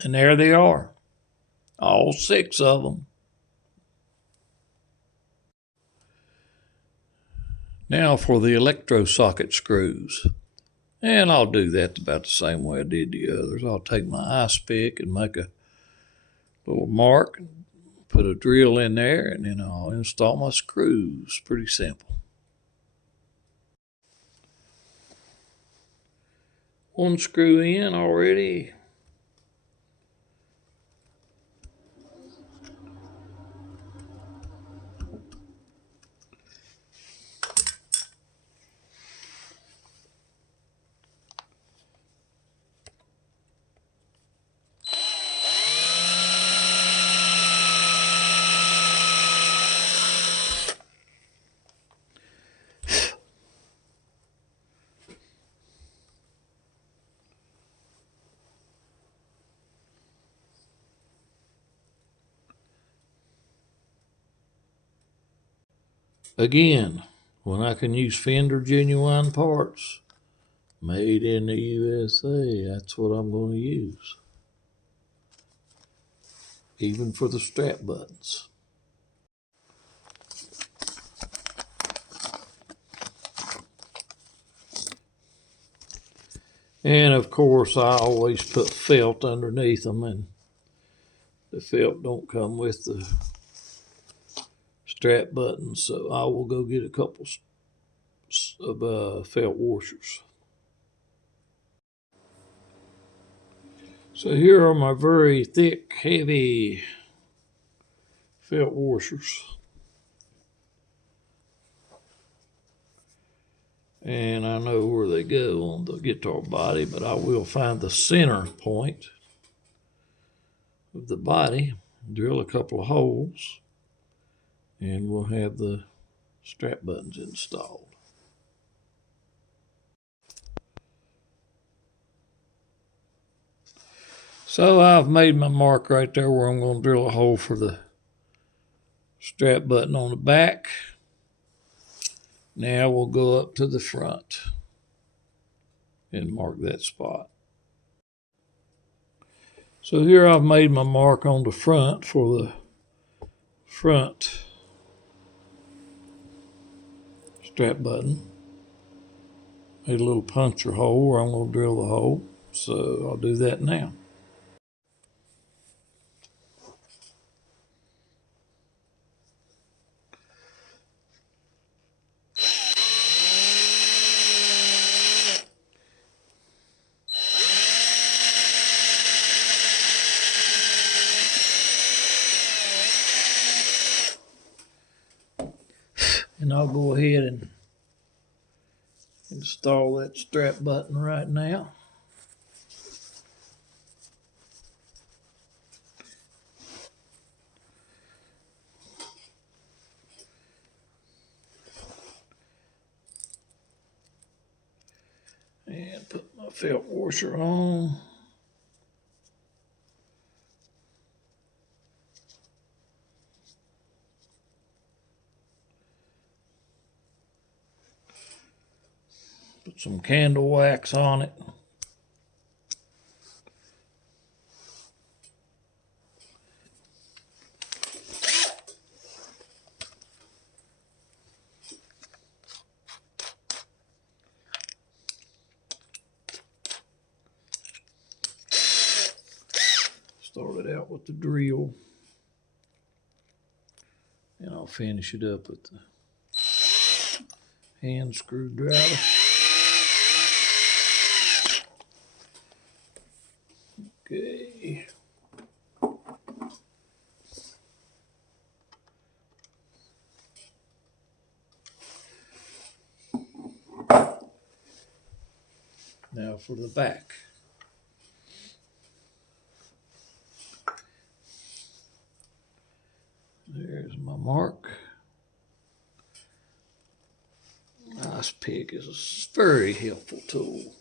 And there they are, all 6 of them. Now for the electro socket screws. And I'll do that about the same way I did the others. I'll take my ice pick and make a little mark, put a drill in there, and then I'll install my screws. Pretty simple. One screw in already. Again, when I can use Fender genuine parts, made in the USA, that's what I'm going to use. Even for the strap buttons. And of course, I always put felt underneath them, and the felt don't come with the strap buttons, so I will go get a couple of felt washers. So here are my very thick, heavy felt washers. And I know where they go on the guitar body, but I will find the center point of the body, drill a couple of holes, and we'll have the strap buttons installed. So I've made my mark right there where I'm going to drill a hole for the strap button on the back. Now we'll go up to the front and mark that spot. So here I've made my mark on the front for the front strap button. Made a little puncture hole where I'm going to drill the hole. So I'll do that now. And I'll go ahead and Install that strap button right now. And put my felt washer on. Put some candle wax on it. Start it out with the drill. And I'll finish it up with the hand screwdriver. Okay. Now for the back. There's my mark. Ice pick is a very helpful tool.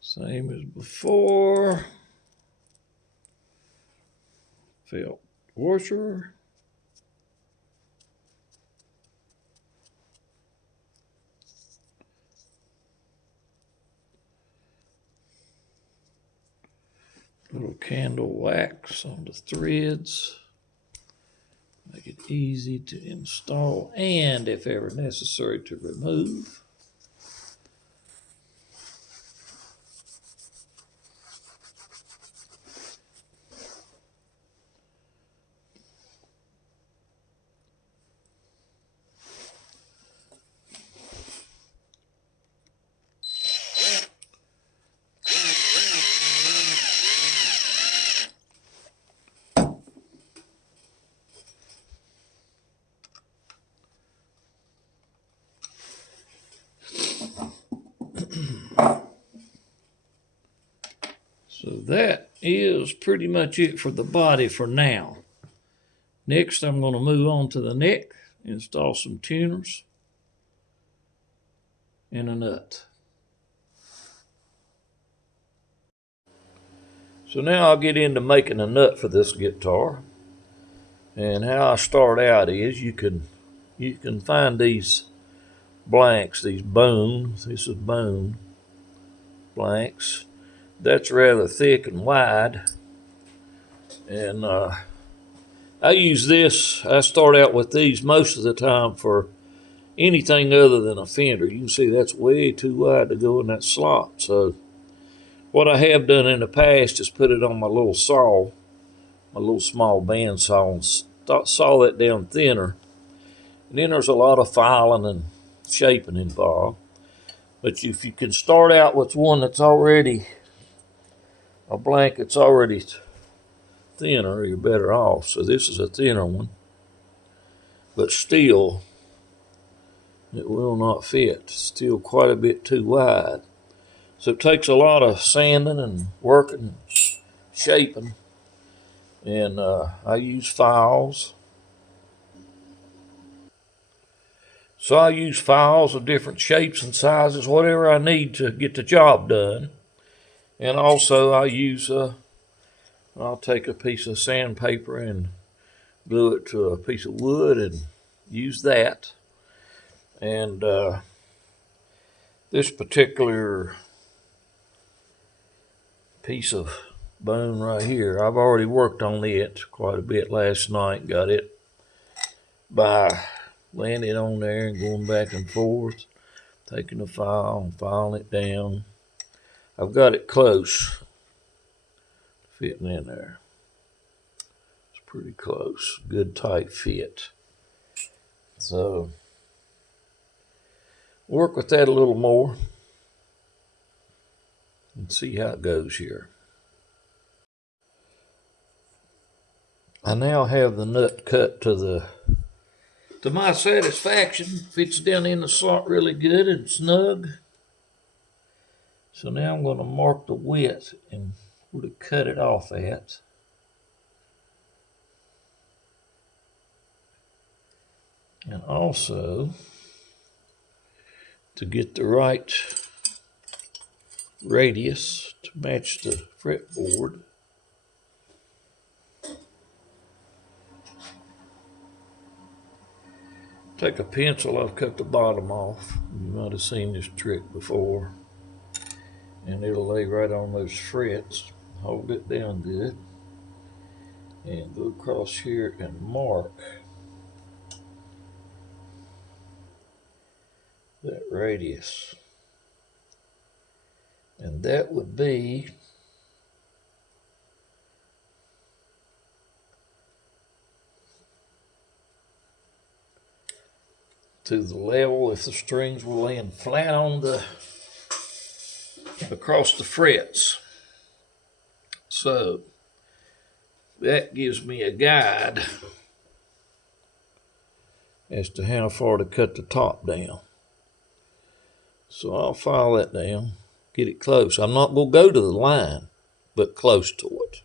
Same as before. Felt washer. Little candle wax on the threads. Make it easy to install and, if ever necessary, to remove. So that is pretty much it for the body for now. Next, I'm going to move on to the neck, install some tuners and a nut. So now I'll get into making a nut for this guitar. And how I start out is you can find these blanks, these bones. This is bone blanks. That's rather thick and wide. And I use this, I start out with these most of the time for anything other than a fender. You can see that's way too wide to go in that slot. So what I have done in the past is put it on my little saw, my little small band saw, and saw that down thinner. And then there's a lot of filing and shaping involved. But if you can start out with one that's already, a blank that's already thinner, you're better off. So this is a thinner one. But still, it will not fit. Still quite a bit too wide. So it takes a lot of sanding and working, shaping. And I use files. So I use files of different shapes and sizes, whatever I need to get the job done. And also I use, I'll take a piece of sandpaper and glue it to a piece of wood and use that. And this particular piece of bone right here. I've already worked on it quite a bit last night. Got it by laying it on there and going back and forth, taking the file and filing it down. I've got it close, fitting in there. It's pretty close, good tight fit. So work with that a little more and see how it goes here. I now have the nut cut to my satisfaction. Fits down in the slot really good and snug. So now I'm going to mark the width and where to cut it off at. And also, to get the right radius to match the fretboard, take a pencil. I've cut the bottom off. You might have seen this trick before. And it'll lay right on those frets. Hold it down good. And go across here and mark that radius. And that would be to the level if the strings were laying flat on across the frets. So that gives me a guide as to how far to cut the top down. So I'll file that down, get it close. I'm not going to go to the line, but close to it.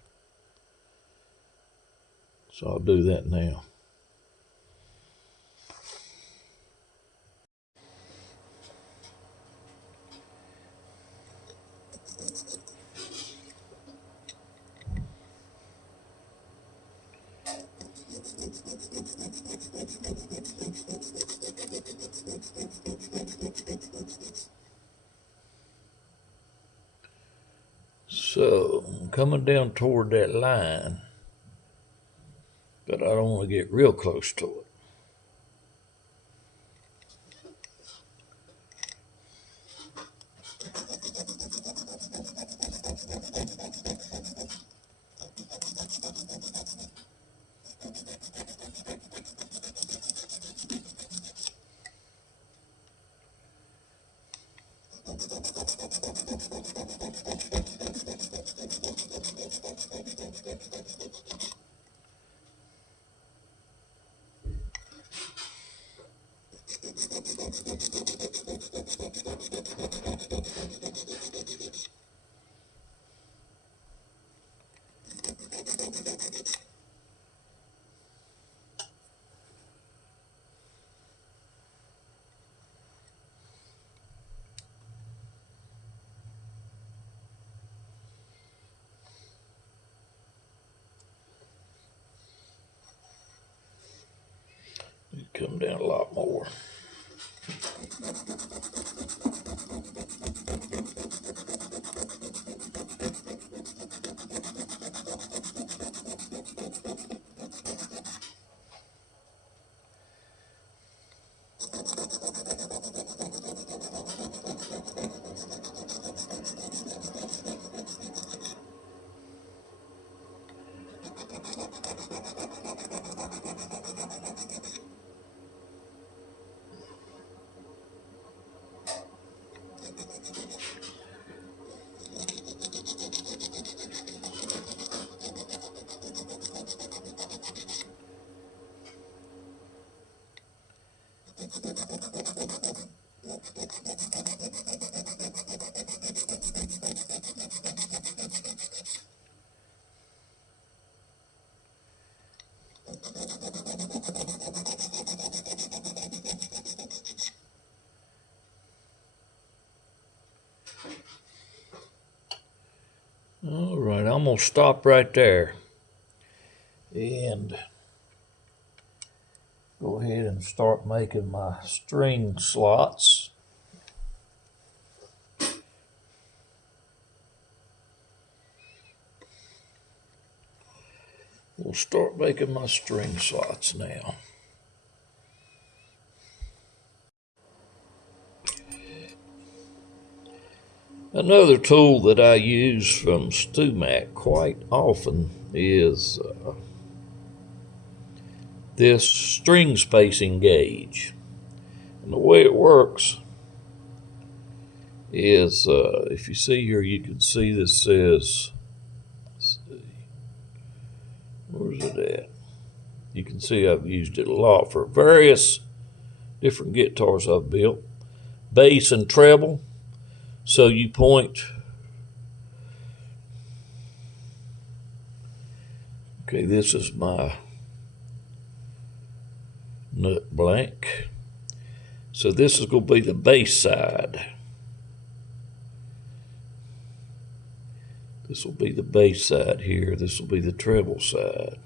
So I'll do that now. So I'm coming down toward that line, but I don't want to get real close to it. Come down a lot more. All right, I'm going to stop right there and go ahead and start making my string slots. We'll start making my string slots now. Another tool that I use from StewMac quite often is this string spacing gauge. And the way it works is, if you see here, you can see this says, let's see, where's it at? You can see I've used it a lot for various different guitars I've built, bass and treble. So you point, okay, this is my nut blank. So this is going to be the bass side. This will be the bass side here. This will be the treble side.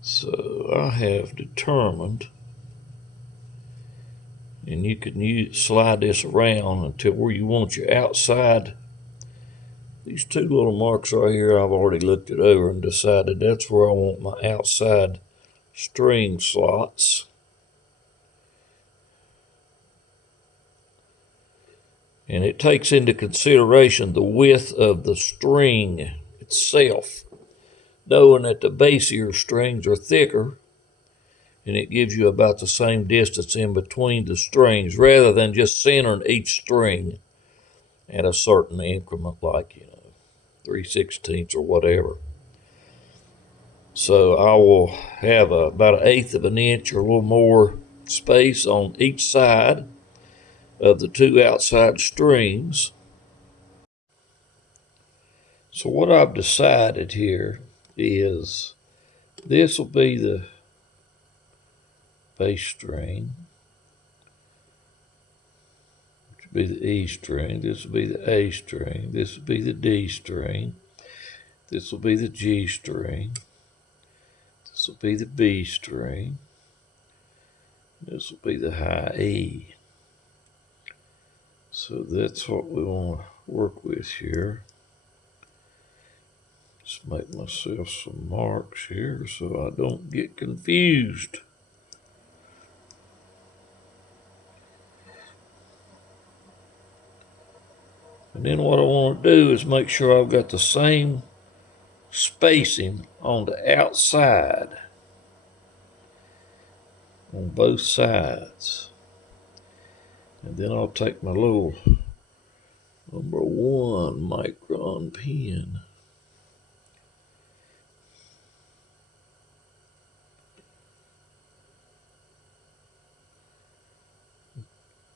So I have determined, and you can slide this around until where you want your outside. These two little marks right here, I've already looked it over and decided that's where I want my outside string slots. And it takes into consideration the width of the string itself, knowing that the bassier strings are thicker, and it gives you about the same distance in between the strings, rather than just centering each string at a certain increment, like 3/16 or whatever. So I will have about 1/8 of an inch or a little more space on each side of the two outside strings. So what I've decided here is this will be the bass string, which will be the E string, this will be the A string, this will be the D string, this will be the G string, this will be the B string, this will be the high E. So that's what we want to work with here. Just make myself some marks here so I don't get confused. And then what I want to do is make sure I've got the same spacing on the outside on both sides. And then I'll take my little number 1 micron pen.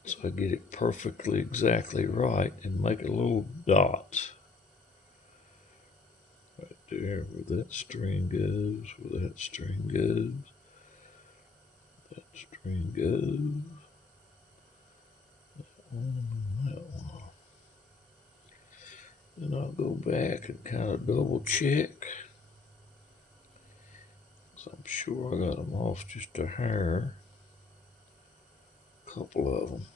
So I get it perfectly exactly right and make a little dot right there where that string goes, where that string goes, that string goes, that one and that one. Then I'll go back and kind of double check. So I'm sure I got them off just a hair, a couple of them.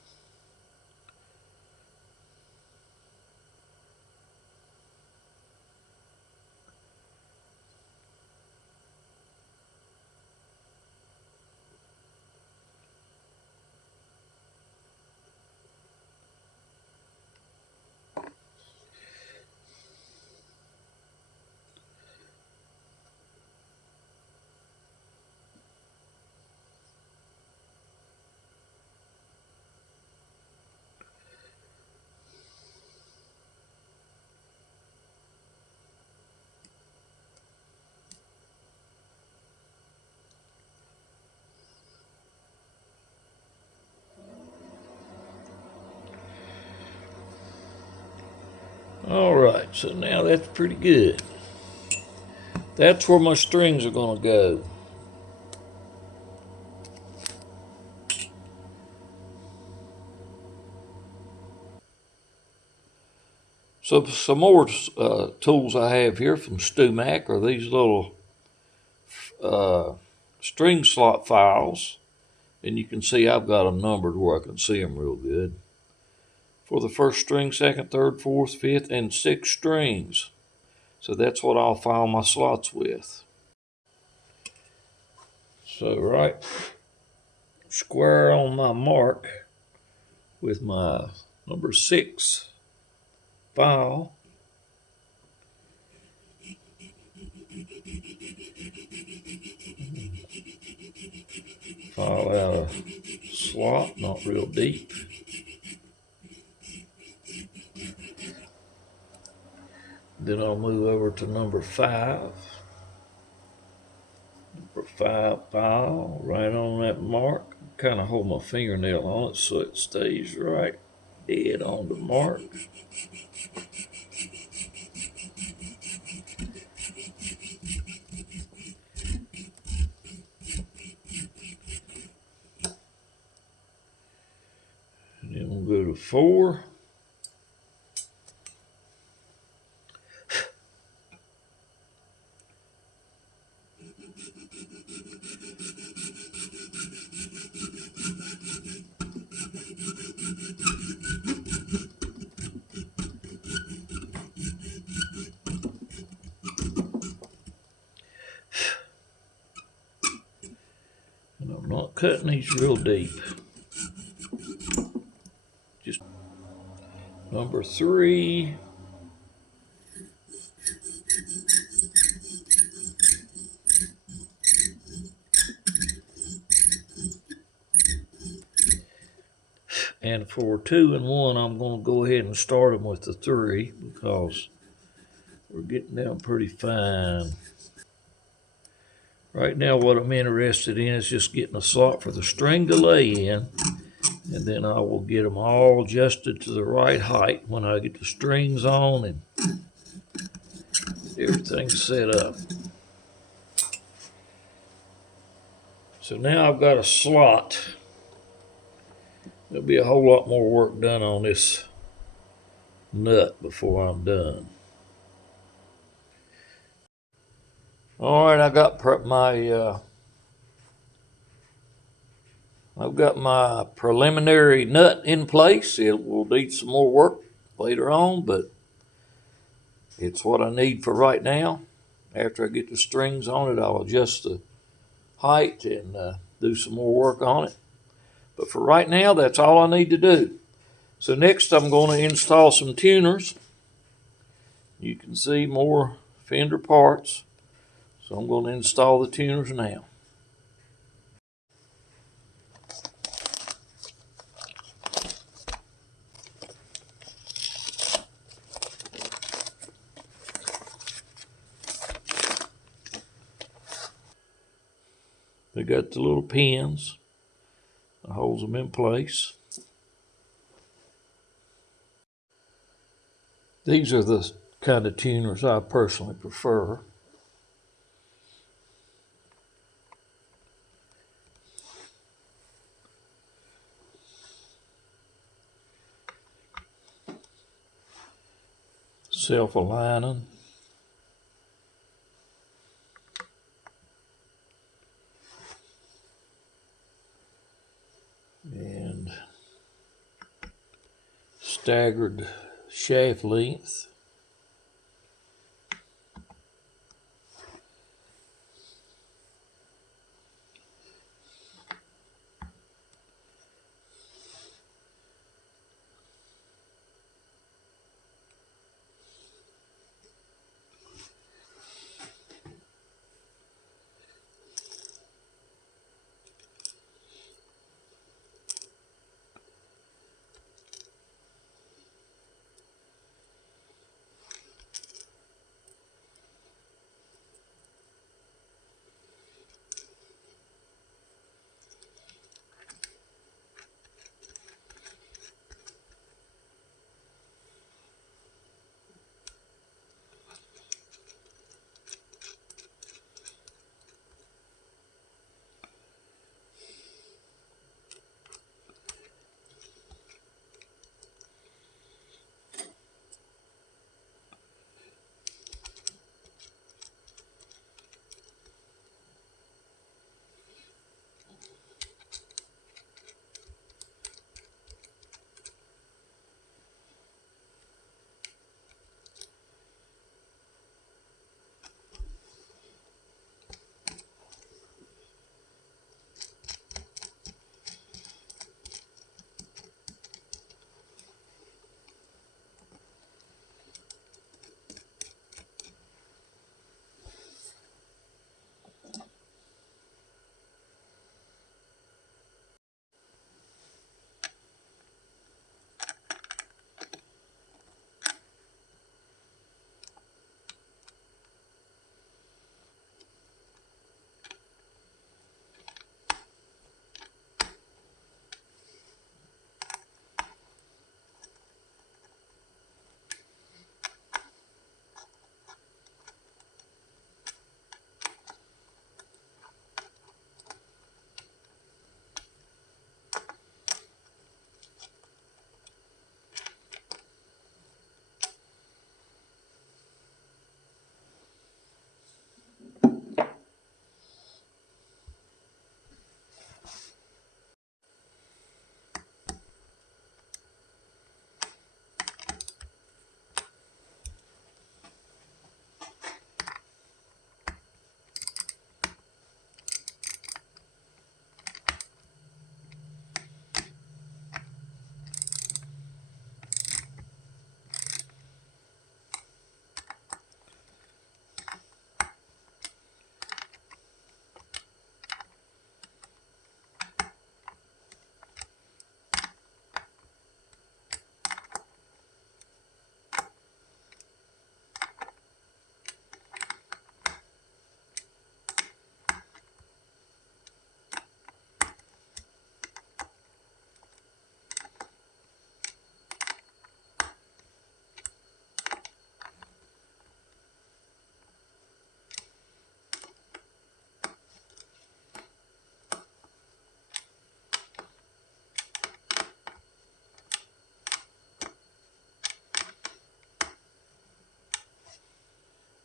All right, so now that's pretty good. That's where my strings are going to go. So some more tools I have here from StewMac are these little string slot files. And you can see I've got them numbered where I can see them real good. For the first string, second, third, fourth, fifth, and sixth strings. So that's what I'll file my slots with. So right square on my mark with my number 6 file. File out a slot, not real deep. Then I'll move over to number 5. Number 5 file, right on that mark. Kind of hold my fingernail on it so it stays right dead on the mark. And then we'll go to 4. And I'm not cutting these real deep. Just number 3. And for 2 and 1, I'm going to go ahead and start them with the 3 because we're getting down pretty fine. Right now what I'm interested in is just getting a slot for the string to lay in, and then I will get them all adjusted to the right height when I get the strings on and everything set up. So now I've got a slot. There'll be a whole lot more work done on this nut before I'm done. All right, I've got my preliminary nut in place. It will need some more work later on, but it's what I need for right now. After I get the strings on it, I'll adjust the height and do some more work on it. But for right now, that's all I need to do. So next I'm going to install some tuners. You can see more Fender parts. So I'm going to install the tuners now. They got the little pins that holds them in place. These are the kind of tuners I personally prefer. Self-aligning. And staggered shaft length.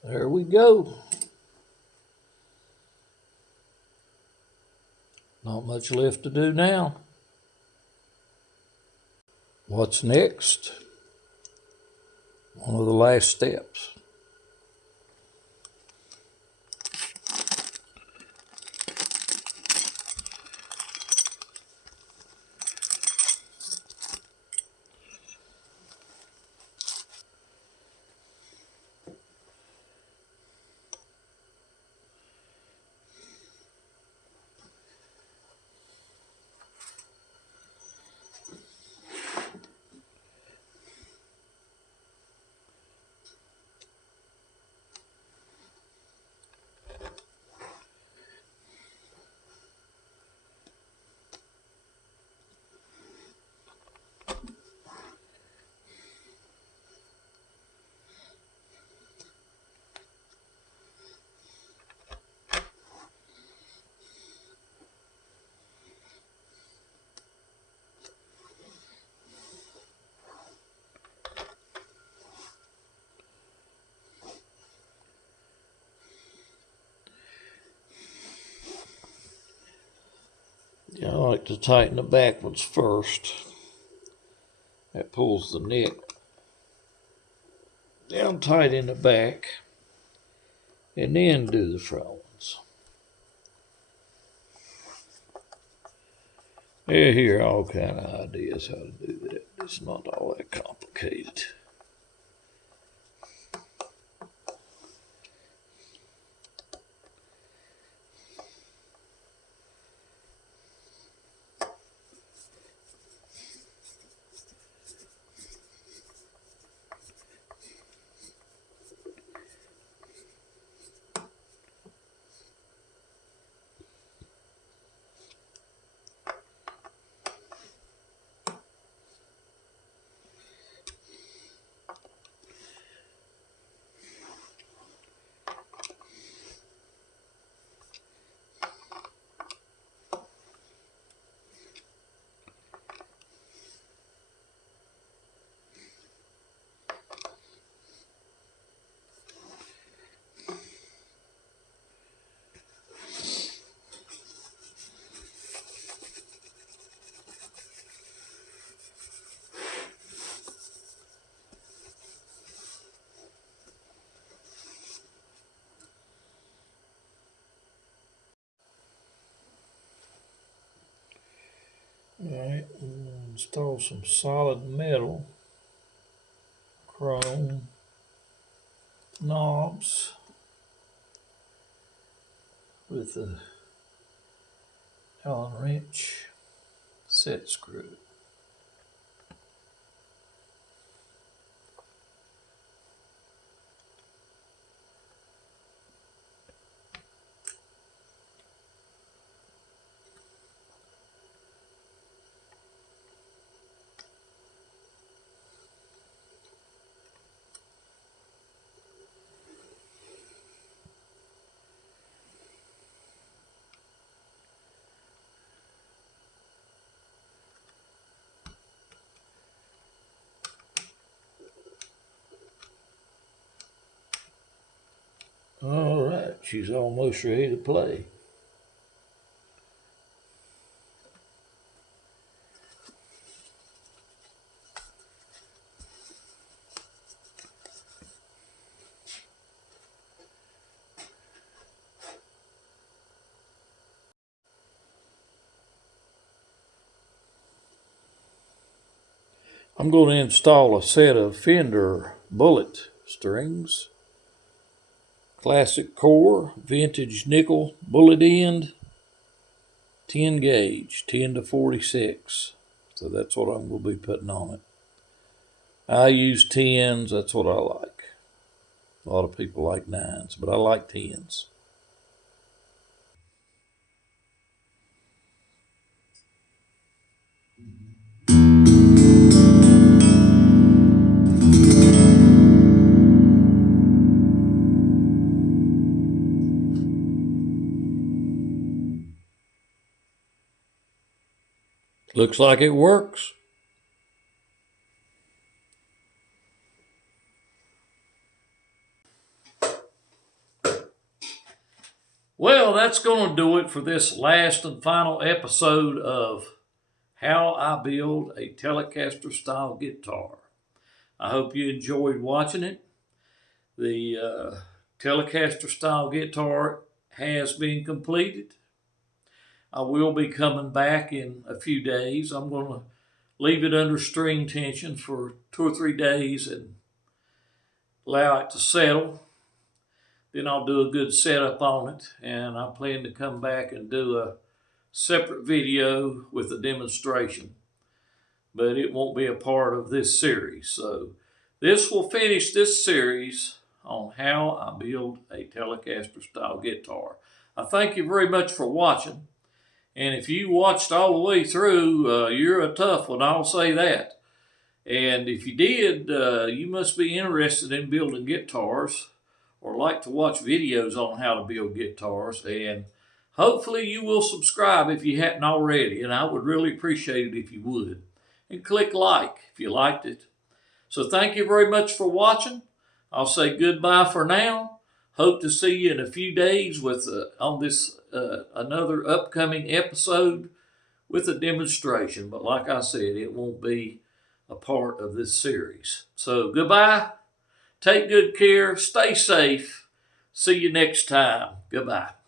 There we go. Not much left to do now. What's next? One of the last steps. Yeah, I like to tighten the backwards first. That pulls the neck down tight in the back, and then do the front ones. You hear all kind of ideas how to do that. It's not all that complicated. Alright, we'll install some solid metal, chrome, knobs with a Allen wrench, set screw. All right, she's almost ready to play. I'm going to install a set of Fender bullet strings. Classic core, vintage nickel, bullet end, 10 gauge, 10 to 46. So that's what I'm going to be putting on it. I use 10s, that's what I like. A lot of people like 9s, but I like 10s. Looks like it works. Well, that's going to do it for this last and final episode of How I Build a Telecaster Style Guitar. I hope you enjoyed watching it. The Telecaster Style Guitar has been completed. I will be coming back in a few days. I'm going to leave it under string tension for 2 or 3 days and allow it to settle. Then I'll do a good setup on it, and I plan to come back and do a separate video with a demonstration, but it won't be a part of this series. So this will finish this series on how I build a Telecaster style guitar. I thank you very much for watching, and if you watched all the way through, you're a tough one, I'll say that. And if you did, you must be interested in building guitars or like to watch videos on how to build guitars, and hopefully you will subscribe if you hadn't already, and I would really appreciate it if you would. And click like if you liked it. So thank you very much for watching. I'll say goodbye for now. Hope to see you in a few days with on this another upcoming episode with a demonstration. But like I said, it won't be a part of this series. So goodbye. Take good care. Stay safe. See you next time. Goodbye.